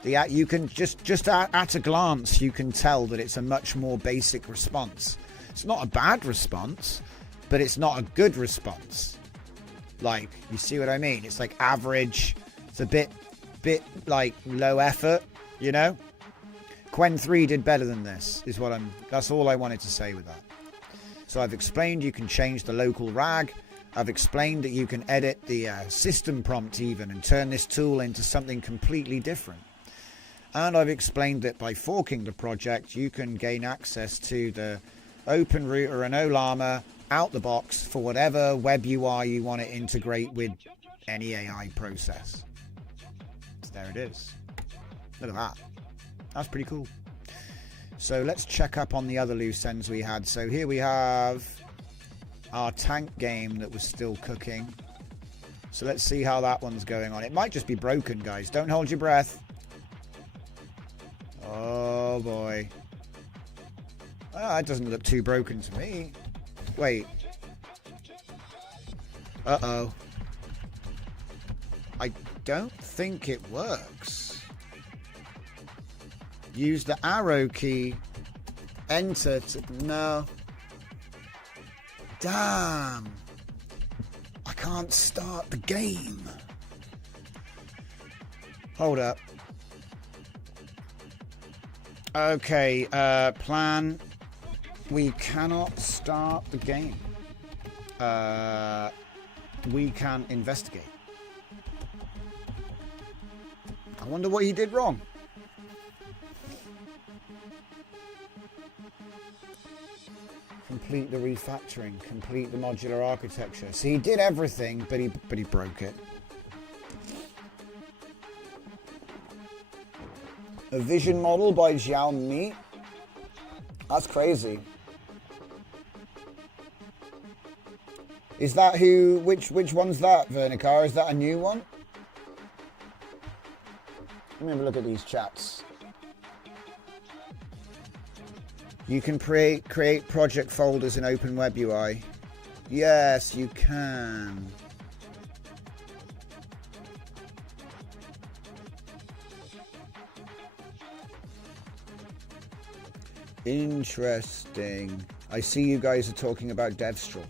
You can just at a glance, you can tell that it's a much more basic response. It's not a bad response, but it's not a good response. Like, you see what I mean? It's like average. It's a bit like low effort, you know? Quen 3 did better than this, that's all I wanted to say with that. So I've explained you can change the local RAG. I've explained that you can edit the system prompt even and turn this tool into something completely different. And I've explained that by forking the project, you can gain access to the OpenRouter and Ollama out the box for whatever web UI you want to integrate with any AI process. So there it is. Look at that. That's pretty cool. So let's check up on the other loose ends we had. So here we have our tank game that was still cooking. So let's see how that one's going on. It might just be broken, guys. Don't hold your breath. Oh boy. Oh, that doesn't look too broken to me. Wait. Uh-oh. I don't think it works. Use the arrow key. Enter to... No. Damn. I can't start the game. Hold up. Okay, plan. We cannot start the game. We can investigate. I wonder what he did wrong. Complete the refactoring. Complete the modular architecture. So he did everything, but he broke it. A vision model by Xiaomi. That's crazy. Is that who? Which one's that, Vernicar? Is that a new one? Let me have a look at these chats. You can create project folders in OpenWebUI. Yes, you can. Interesting. I see you guys are talking about DevStraw.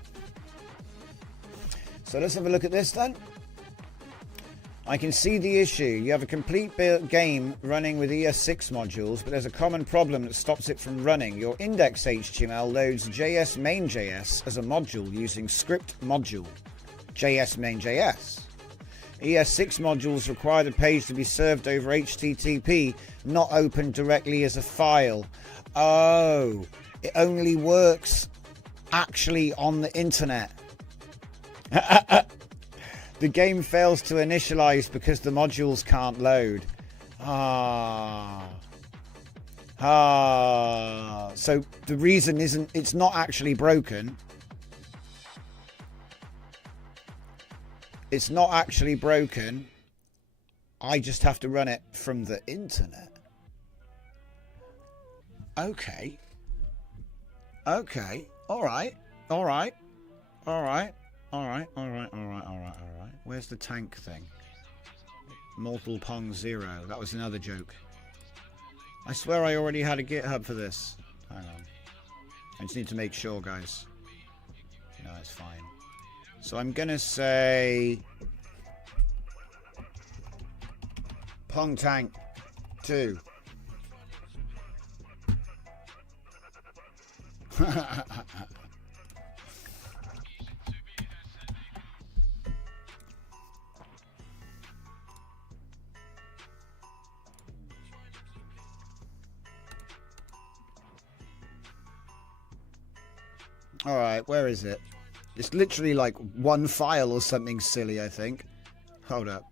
So let's have a look at this then. I can see the issue. You have a complete game running with ES6 modules, but there's a common problem that stops it from running. Your index HTML loads JS main.js as a module using script module. JS main JS. ES6 modules require the page to be served over HTTP, not opened directly as a file. Oh, it only works actually on the internet. The game fails to initialize because the modules can't load. So the reason isn't, it's not actually broken. It's not actually broken. I just have to run it from the internet. Okay. Okay. All right. All right. All right. All right. All right. All right. All right. All right. Where's the tank thing? Mortal Pong 0. That was another joke. I swear I already had a GitHub for this. Hang on. I just need to make sure, guys. No, it's fine. So I'm going to say Pong Tank 2. All right, where is it? It's literally like one file or something silly, I think. Hold up.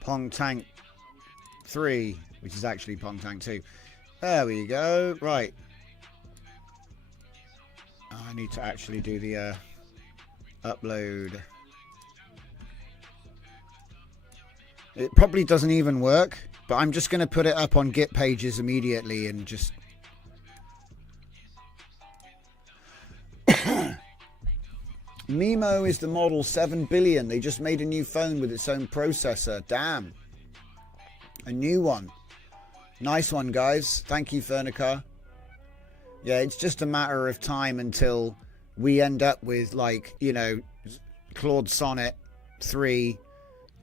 Pong Tank 3, which is actually Pong Tank 2. There we go. Right. Oh, I need to actually do the upload. It probably doesn't even work, but I'm just going to put it up on Git pages immediately and just... Mimo is the model 7 billion. They just made a new phone with its own processor. Damn. A new one. Nice one, guys. Thank you, Fernica. Yeah, it's just a matter of time until we end up with, like, you know, Claude Sonnet 3,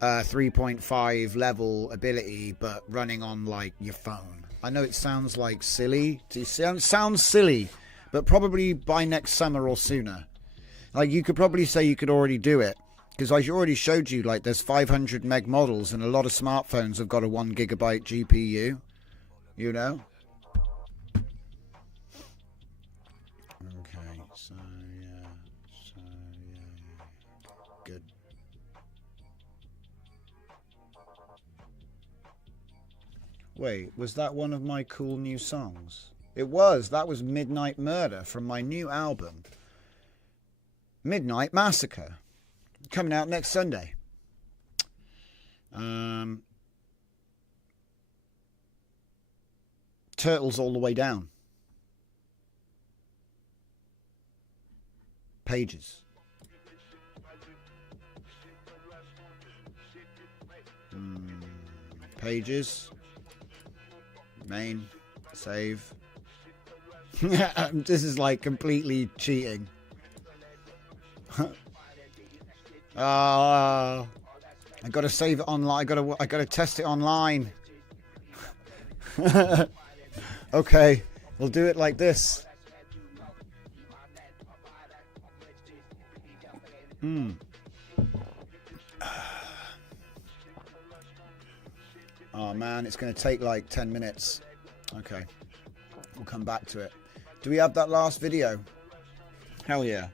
3.5 level ability, but running on, like, your phone. I know it sounds, like, silly. It sounds silly, but probably by next summer or sooner. Like, you could probably say you could already do it. Because I already showed you, like, there's 500 meg models, and a lot of smartphones have got a 1 gigabyte GPU. You know? Okay, so, yeah. Good. Wait, was that one of my cool new songs? It was. That was Midnight Murder from my new album. Midnight Massacre, coming out next Sunday. Turtles All the Way Down. Pages. Pages. Main. Save. This is like completely cheating. I gotta save it online. I gotta test it online. Okay, we'll do it like this. Oh man, it's gonna take like 10 minutes. Okay, we'll come back to it. Do we have that last video? Hell yeah.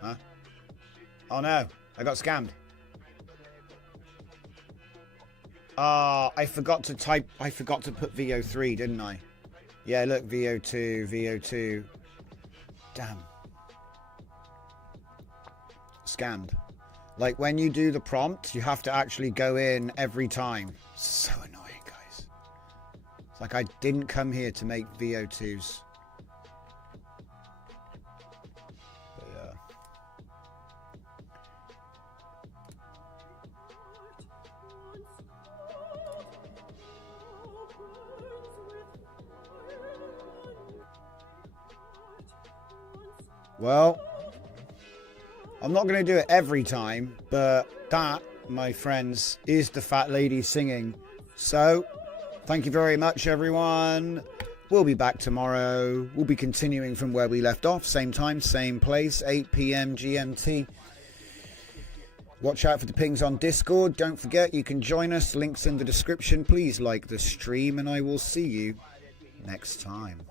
Huh? Oh no, I got scammed. I forgot to put VEO3, didn't I? Yeah, look, VEO2. Damn. Scammed. Like, when you do the prompt, you have to actually go in every time. So annoying, guys. It's like I didn't come here to make VEO2s. But yeah. Well, I'm not going to do it every time, but that, my friends, is the fat lady singing. So, Thank you very much, everyone. We'll be back tomorrow. We'll be continuing from where we left off. Same time, same place, 8 p.m. GMT. Watch out for the pings on Discord. Don't forget, you can join us. Links in the description. Please like the stream, and I will see you next time.